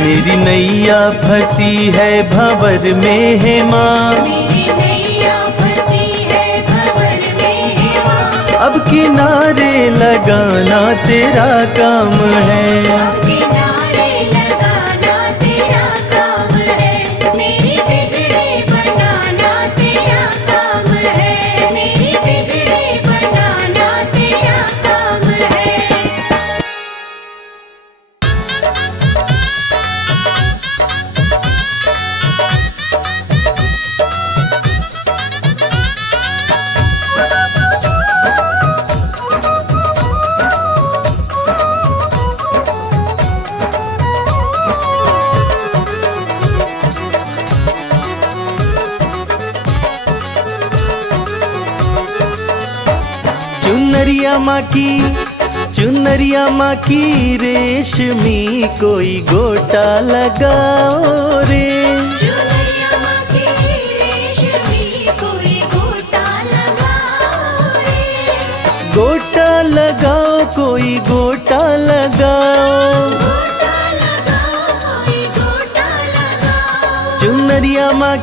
मेरी नैया फंसी है भंवर में है माँ, मेरी नैया फंसी है भंवर में है माँ, अब किनारे लगाना तेरा काम है, किनारे लगाना तेरा काम है, मेरी बिगड़ी बनाना तेरा काम है, मेरी बिगड़ी बनाना तेरा काम है। चुनरिया माँ की रेशमी कोई गोटा लगाओ रे, चुनरिया माँ की रेशमी कोई गोटा लगाओ रे, गोटा लगाओ कोई गोटा लगाओ, गोटा लगाओ कोई गोटा लगाओ, चुनरिया माँ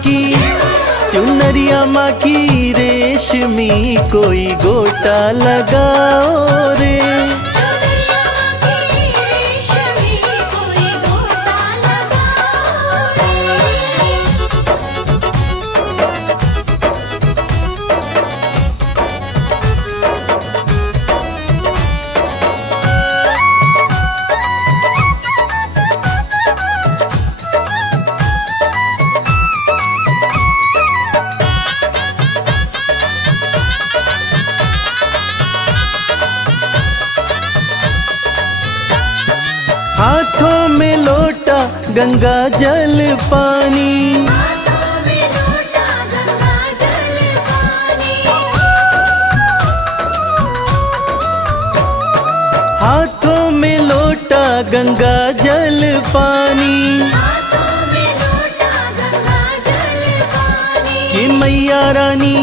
की रेशमी कोई गोटा लगाओ रे, चुनरिया माँ की रेशमी कोई गोटा लगाओ रे। हाथों में लोटा गंगा जल पानी, हाथों में लोटा गंगा जल पानी, हाथों में लोटा गंगा जल पानी, हाथों में लोटा गंगा जल पानी, कि मैया रानी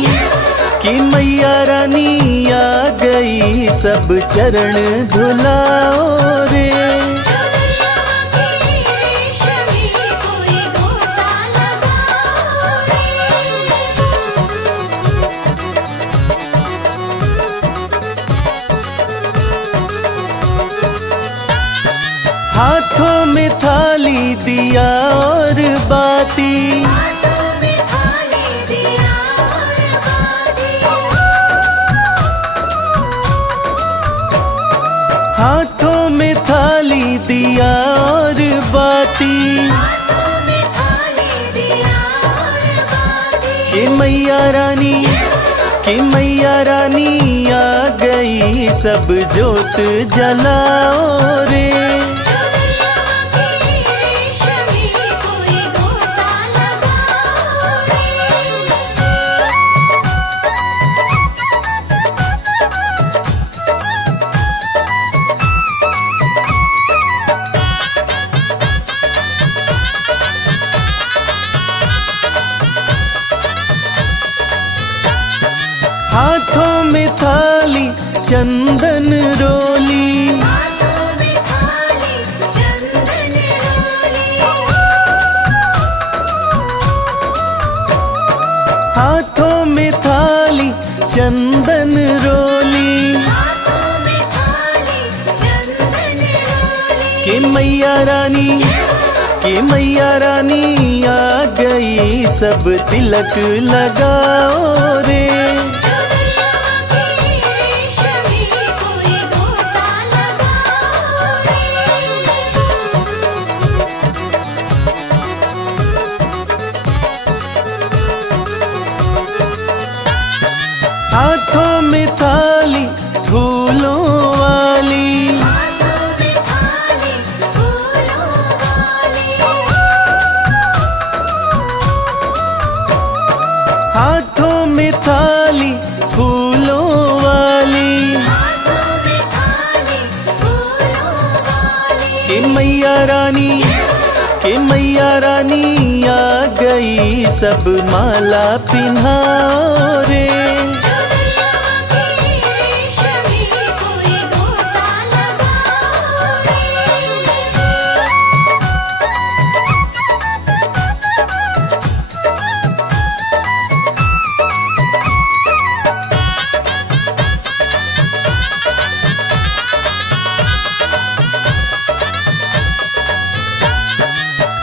कि मैया रानी आ गई, सब चरण धुलाओ रे। हाथों में थाली दिया और बाती, हाथों में थाली दिया और बाती, कि मैया रानी, कि मैया रानी आ गई, सब जोत जलाओ रे। हाथों में थाली चंदन रोली, हाथों में थाली चंदन रोली, कि मैया रानी, कि मैया रानी आ गई, सब तिलक लगाओ रे। हाथों में थाली फूलों वाली, हाथों में थाली फूलों वाली, कि मैया रानी, कि मैया रानी आ गई, सब माला पिन्हाओ रे।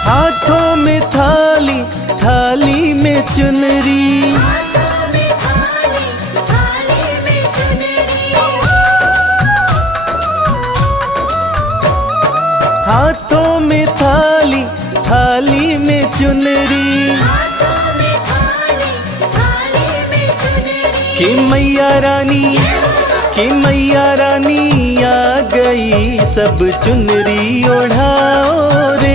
हाथों में थाली, थाली में चुनरी, हाथों में थाली, थाली में चुनरी, कि मैया रानी, कि मैया रानी आ गई, सब चुनरी ओढ़ाओ रे।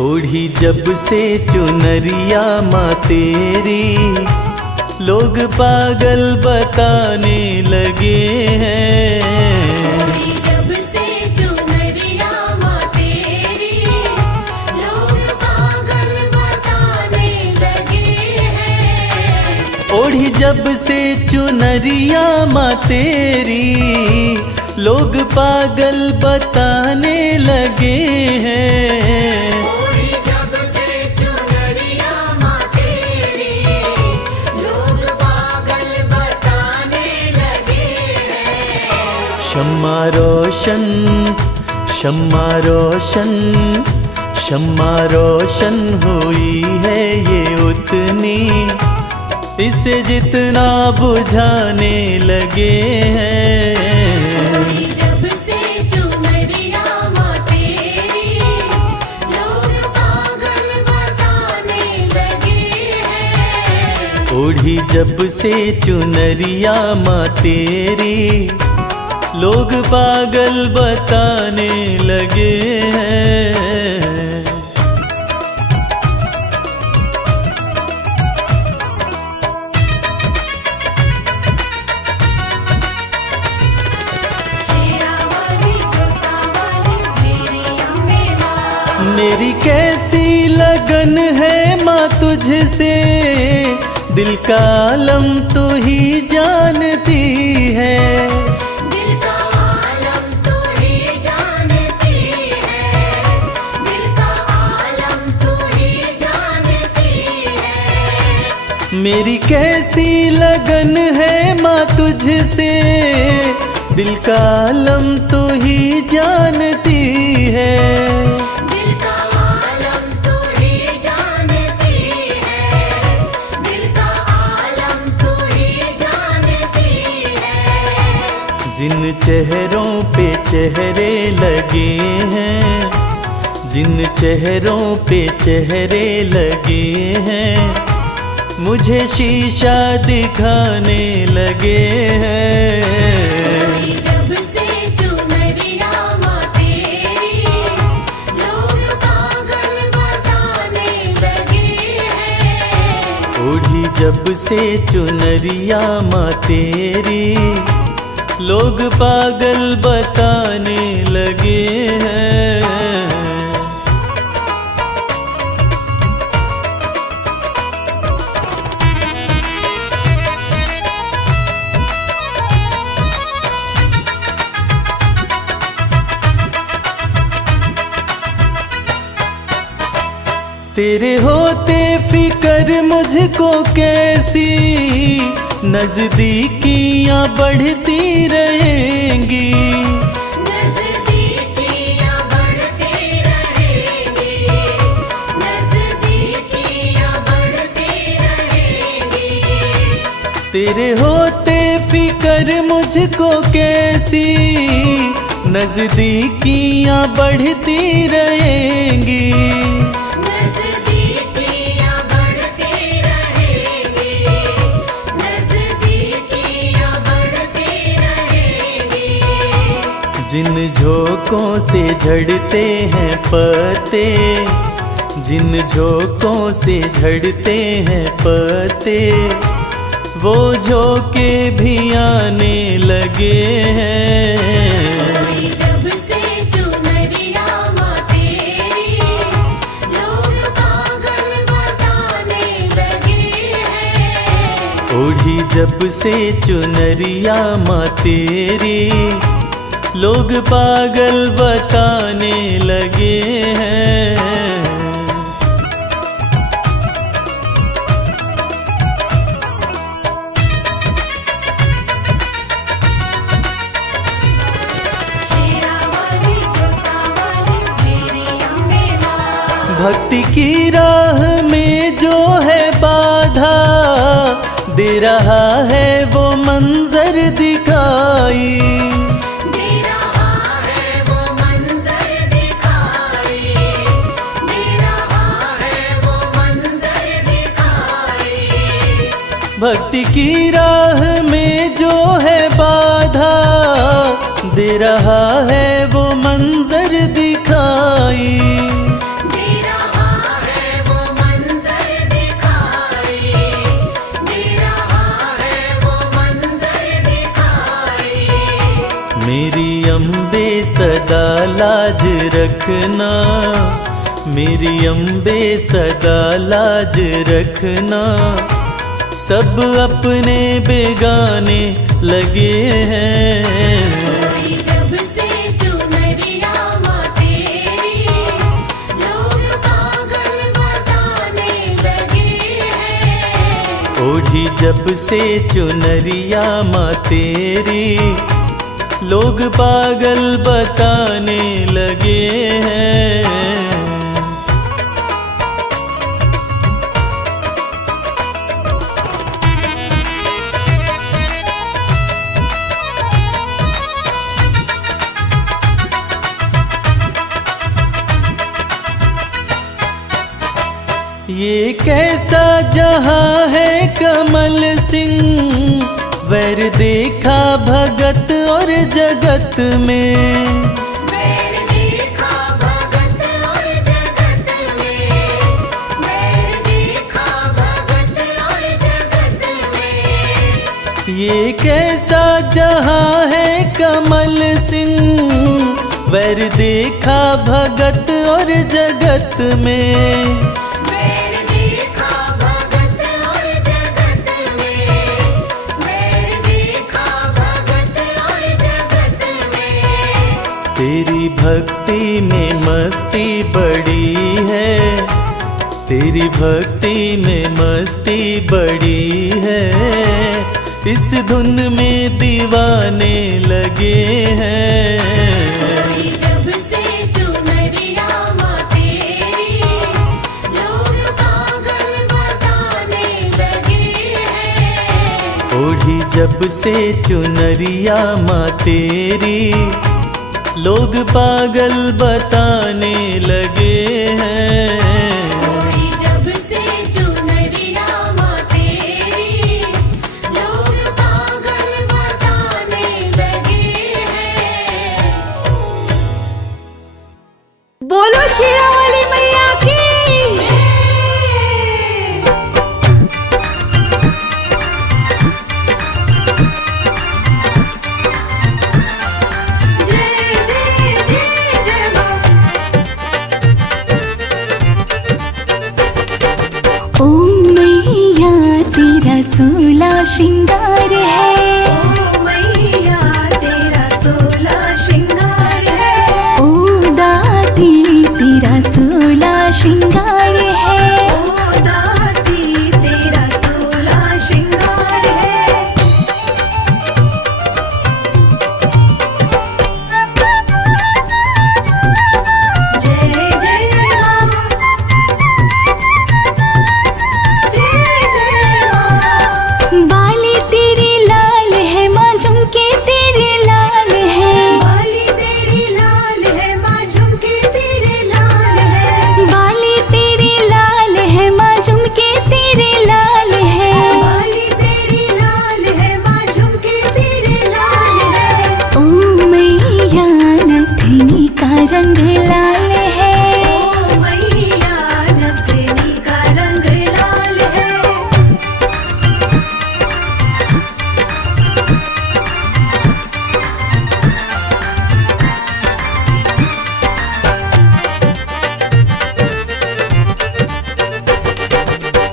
ओढ़ी जब से चुनरिया माँ तेरी, लोग पागल बताने लगे हैं। जब से चुनरिया माँ तेरी, लोग पागल बताने लगे हैं। ओढ़ी जब से चुनरिया माँ तेरी, लोग पागल बताने लगे हैं। शम्मा रोशन, शम्मा रोशन, शम्मा रोशन हुई है ये उतनी, इसे जितना बुझाने लगे हैं। जब से चुनरिया माँ तेरी, लोग पागल बताने लगे हैं। ओढ़ी जब से चुनरिया माँ तेरी, लोग पागल बताने लगे हैं। मेरी कैसी लगन है माँ तुझसे, दिल का आलम तू ही जानती है। दिल का आलम तू ही जानती है, दिल का आलम तू ही जानती है। मेरी कैसी लगन है माँ तुझसे, दिल का आलम तू ही जानती है। दिल का आलम तू ही जानती है, दिल का आलम तू ही जानती है। जिन चेहरों पे चेहरे लगे हैं, जिन चेहरों पे चेहरे लगे हैं, मुझे शीशा दिखाने लगे हैं। जब से चुनरिया माँ तेरी, लोग पागल बताने लगे हैं। ओढ़ी जब से चुनरिया माँ तेरी, लोग पागल बताने लगे हैं। तेरे होते फिकर मुझको कैसी, नजदीकियां बढ़ती रहेंगी। नजदीकियां बढ़ती रहेंगी, नजदीकियां बढ़ती रहेंगी। तेरे होते फिकर मुझको कैसी, नजदीकियां बढ़ती रहेंगी। नजदीकियां बढ़ती रहेंगी, नजदीकियां बढ़ती रहेंगी। जिन झोंकों से झड़ते हैं पत्ते, जिन झोंकों से झड़ते हैं पत्ते, वो झोंके भी आने लगे हैं। जब से चुनरिया माँ तेरी, लोग पागल बताने लगे हैं। ओढ़ी जब से चुनरिया माँ तेरी, लोग पागल बताने लगे हैं। भक्ति की राह में जो है बाधा, दे रहा है वो मंजर दिखाई। दे रहा है वो मंजर दिखाई, दे रहा है वो मंजर दिखाई। भक्ति की राह में जो है बाधा, दे रहा है वो मंजर दिखाई। दे रहा है वो मंजर दिखाई, दे रहा है वो मंजर दिखाई। मेरी अम्बे सदा लाज रखना, मेरी अम्बे सदा लाज रखना, सब अपने बेगाने लगे हैं। जब से चुनरिया माँ तेरी, लोग पागल बताने लगे हैं। ओढ़ी जब से चुनरिया माँ तेरी, लोग पागल बताने लगे हैं। ये कैसा जहां है कमल सिंह, वैर देखा भगत और जगत में, वैर देखा भगत और जगत में, वैर देखा भगत और जगत में। ये कैसा जहां है कमल सिंह, वैर देखा भगत और जगत में। वैर देखा भगत और जगत में, वैर देखा भगत और जगत में। तेरी भक्ति में मस्ती बड़ी है, तेरी भक्ति में मस्ती बड़ी है, इस धुन में दीवाने लगे हैं। जब से चुनरिया माँ तेरी, लोग पागल बताने लगे हैं। ओढ़ी जब से चुनरिया माँ तेरी, लोग पागल बताने लगे हैं। ओढ़ी जब से चुनरिया माँ तेरी, लोग पागल बताने लगे हैं। बोलो शेरावाली मैया की। जय जय जय जय माँ। ओ मैया तेरा 16 श्रृंगार है, ओ मैया तेरा 16 श्रृंगार है। ओ दाती तेरा 16 श्रृंगार है। ओ दाती तेरा 16 श्रृंगार है। जय जय माँ, जय जय माँ। बाली तेरी लाल है माँ, झुमके तेरे लाल है। बाली तेरी लाल है माँ, झुमके तेरे लाल है। बाली तेरी लाल है माँ, झुमके तेरे लाल है। बाली तेरी लाल है माँ, झुमके तेरे लाल है। ओ मैया नथनी का रंग लाल है। ओ मैया नथनी का रंग लाल है।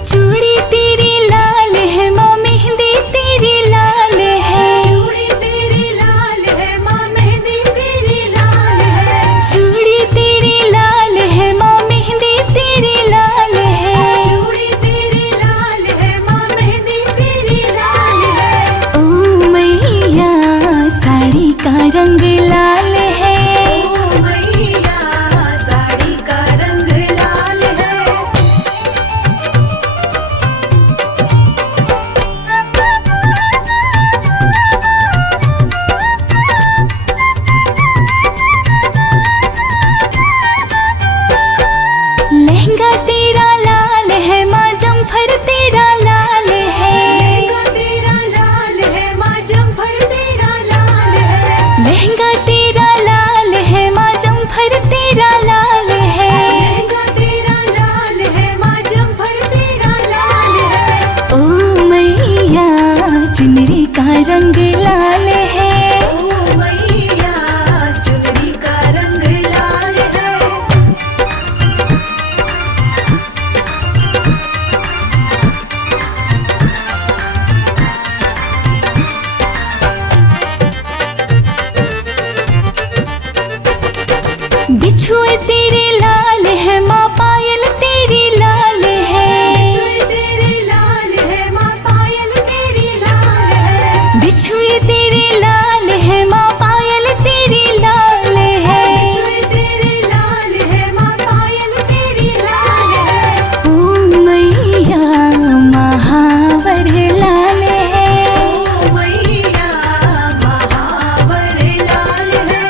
चूड़ी तेरी लाल है माँ, मेहंदी तेरी लाल है। चूड़ी तेरी लाल है माँ, मेहंदी तेरी लाल है। चूड़ी तेरी लाल है माँ, मेहंदी तेरी लाल है। चूड़ी तेरी लाल है माँ, मेहंदी तेरी लाल है। ओ मैया साड़ी का रंग लाल है। ओ मैया साड़ी का रंग लाल है। लहंगा तेरा लाल है माँ, जम्फर तेरा लाल है। लहंगा तेरा लाल है माँ, जम्फर तेरा लाल है। लहंगा तेरा लाल है माँ, जम्फर तेरा लाल है। लहंगा तेरा लाल है माँ, जम्फर तेरा लाल है। ओ मैया चुनरी का रंग लाल है। ओ मैया चुनरी का रंग लाल है। बिछुए तेरे लाल है माँ, पायल तेरी लाल है। बिछुए तेरे लाल है माँ, पायल तेरी लाल है। बिछुए तेरे लाल है माँ, पायल तेरी लाल है। बिछुए तेरे लाल है माँ, पायल तेरी लाल है। ओ मैया महावर लाल है। ओ मैया महावर लाल है।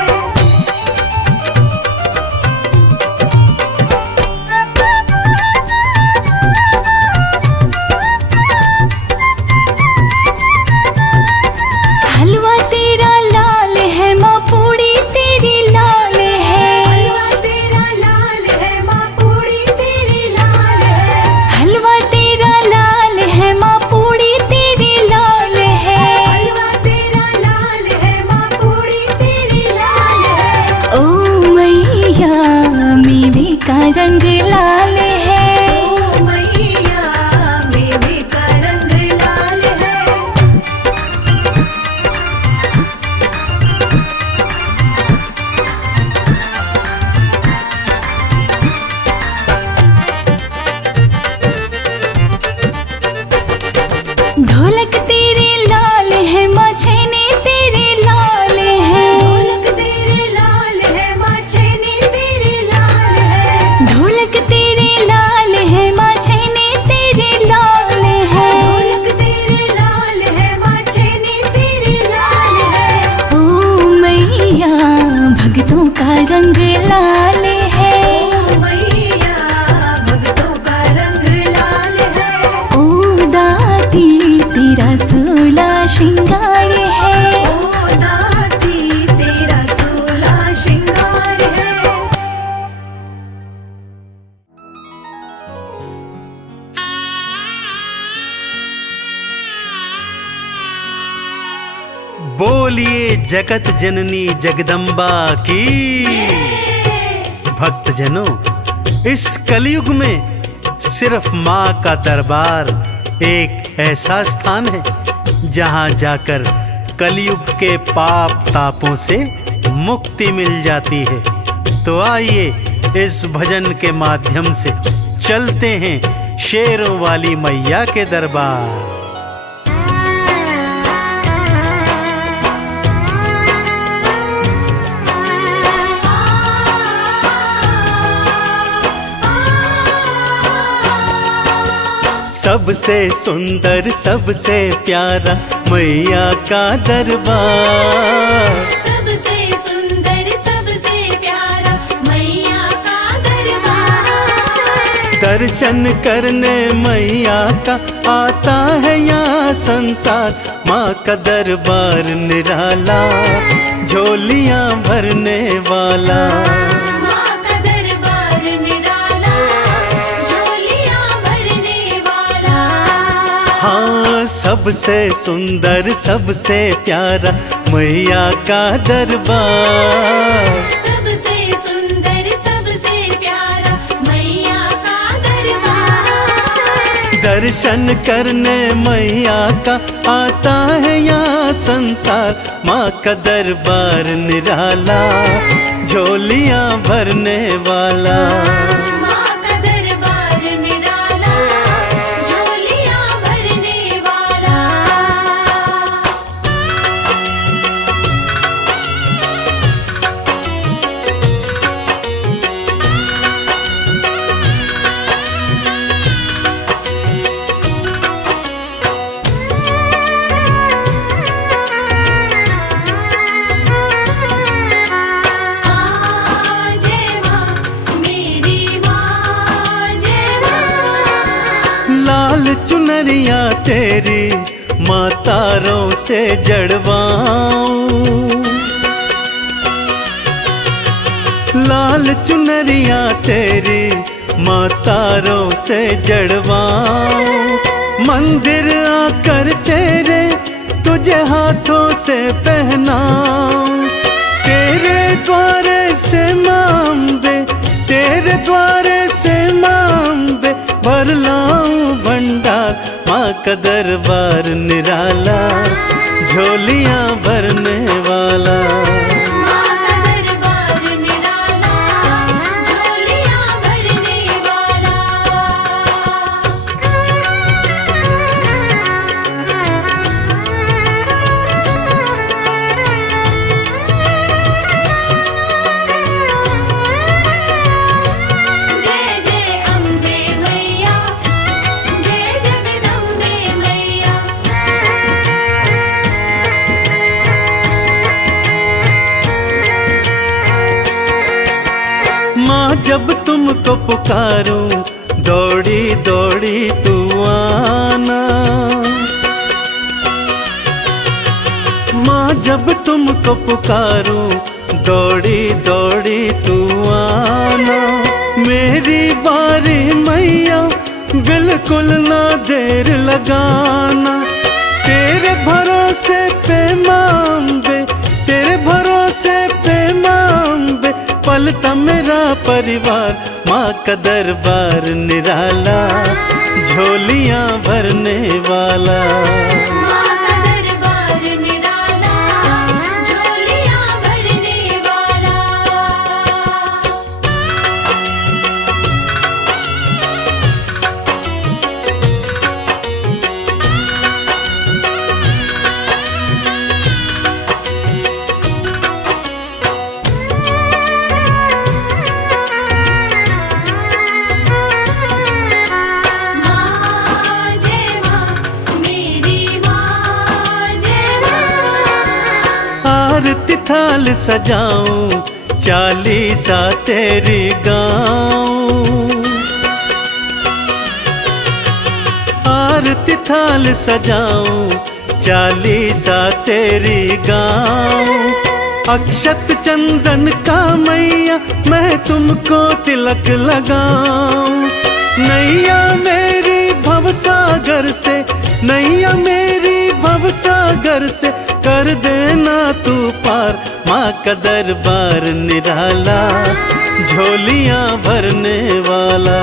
रंग लाल है। ओ मैया मेवे का रंग लाल है। ढोलक तेरे लाल है, माँ छेने तेरे लाल है। ढोलक तेरे लाल है, माँ छेने तेरे लाल है। ढोलक तेरे लाल है, माँ छेने तेरे लाल है। ढोलक तेरे लाल है, माँ छेने तेरे लाल है। ओ मैया भक्तों का रंग लाल है। ओ मैया भक्तों का रंग लाल है। ओ दाती तेरा सोला श्रृंगार है। ओ दाती तेरा सोला श्रृंगार है। बोलिए जगत जननी जगदम्बा की। भक्तजनों, इस कलयुग में सिर्फ माँ का दरबार एक ऐसा स्थान है जहाँ जाकर कलयुग के पाप तापों से मुक्ति मिल जाती है। तो आइए इस भजन के माध्यम से चलते हैं शेरों वाली मैया के दरबार। सबसे सुंदर सबसे प्यारा मैया का दरबार। सबसे सुंदर सबसे प्यारा मैया का दरबार। दर्शन करने मैया का आता है यहाँ संसार। माँ का दरबार निराला, झोलियाँ भरने वाला। माँ का दरबार निराला, झोलियाँ भरने वाला। हाँ, सबसे सुंदर सबसे प्यारा मैया का दरबार। सबसे सुंदर सबसे प्यारा मैया का दरबार। दर्शन करने मैया का आता है यहाँ संसार। माँ का दरबार निराला, झोलियाँ भरने वाला। माँ का दरबार निराला, झोलियाँ भरने वाला। जय माँ मेरी माँ, जय माँ। लाल चुनरिया तेरी माँ तारों से जड़वाऊं। लाल चुनरिया तेरी माँ तारों से जड़वाऊं। मंदिर आकर तेरे तुझे हाथों से पहनाऊं। तेरे द्वारे से मांबे, तेरे द्वारे से मांबे भर लाऊं भंडार। माँ का दरबार निराला, झोलियाँ भरने वाला। माँ का दरबार निराला, झोलियाँ भरने वाला। जय जय अम्बे मैया, जय जगदम्बे मैया। माँ जब तुमको पुकारूं, दौड़ी दौड़ी तू आना। माँ जब तुमको पुकारूं, दौड़ी दौड़ी तू आना। मेरी बारी मैया, बिल्कुल ना देर लगाना। तेरे भरोसे पे मांबे, तेरे भरोसे पे मांबे पलता मेरा परिवार। माँ का दरबार निराला, झोलियाँ भरने वाला। माँ का दरबार निराला, झोलियाँ भरने वाला। माँ जय माँ, मेरी माँ जय माँ। आरती थाल सजाऊं, चालीसा तेरी गाऊं। आरती थाल सजाऊं, चालीसा तेरी गाऊं। अक्षत चंदन का मैया मैं तुमको तिलक लगाऊं। नैया मेरी भवसागर से, नैया मेरी भवसागर से कर देना तू पार। माँ का दरबार निराला, झोलियाँ भरने वाला।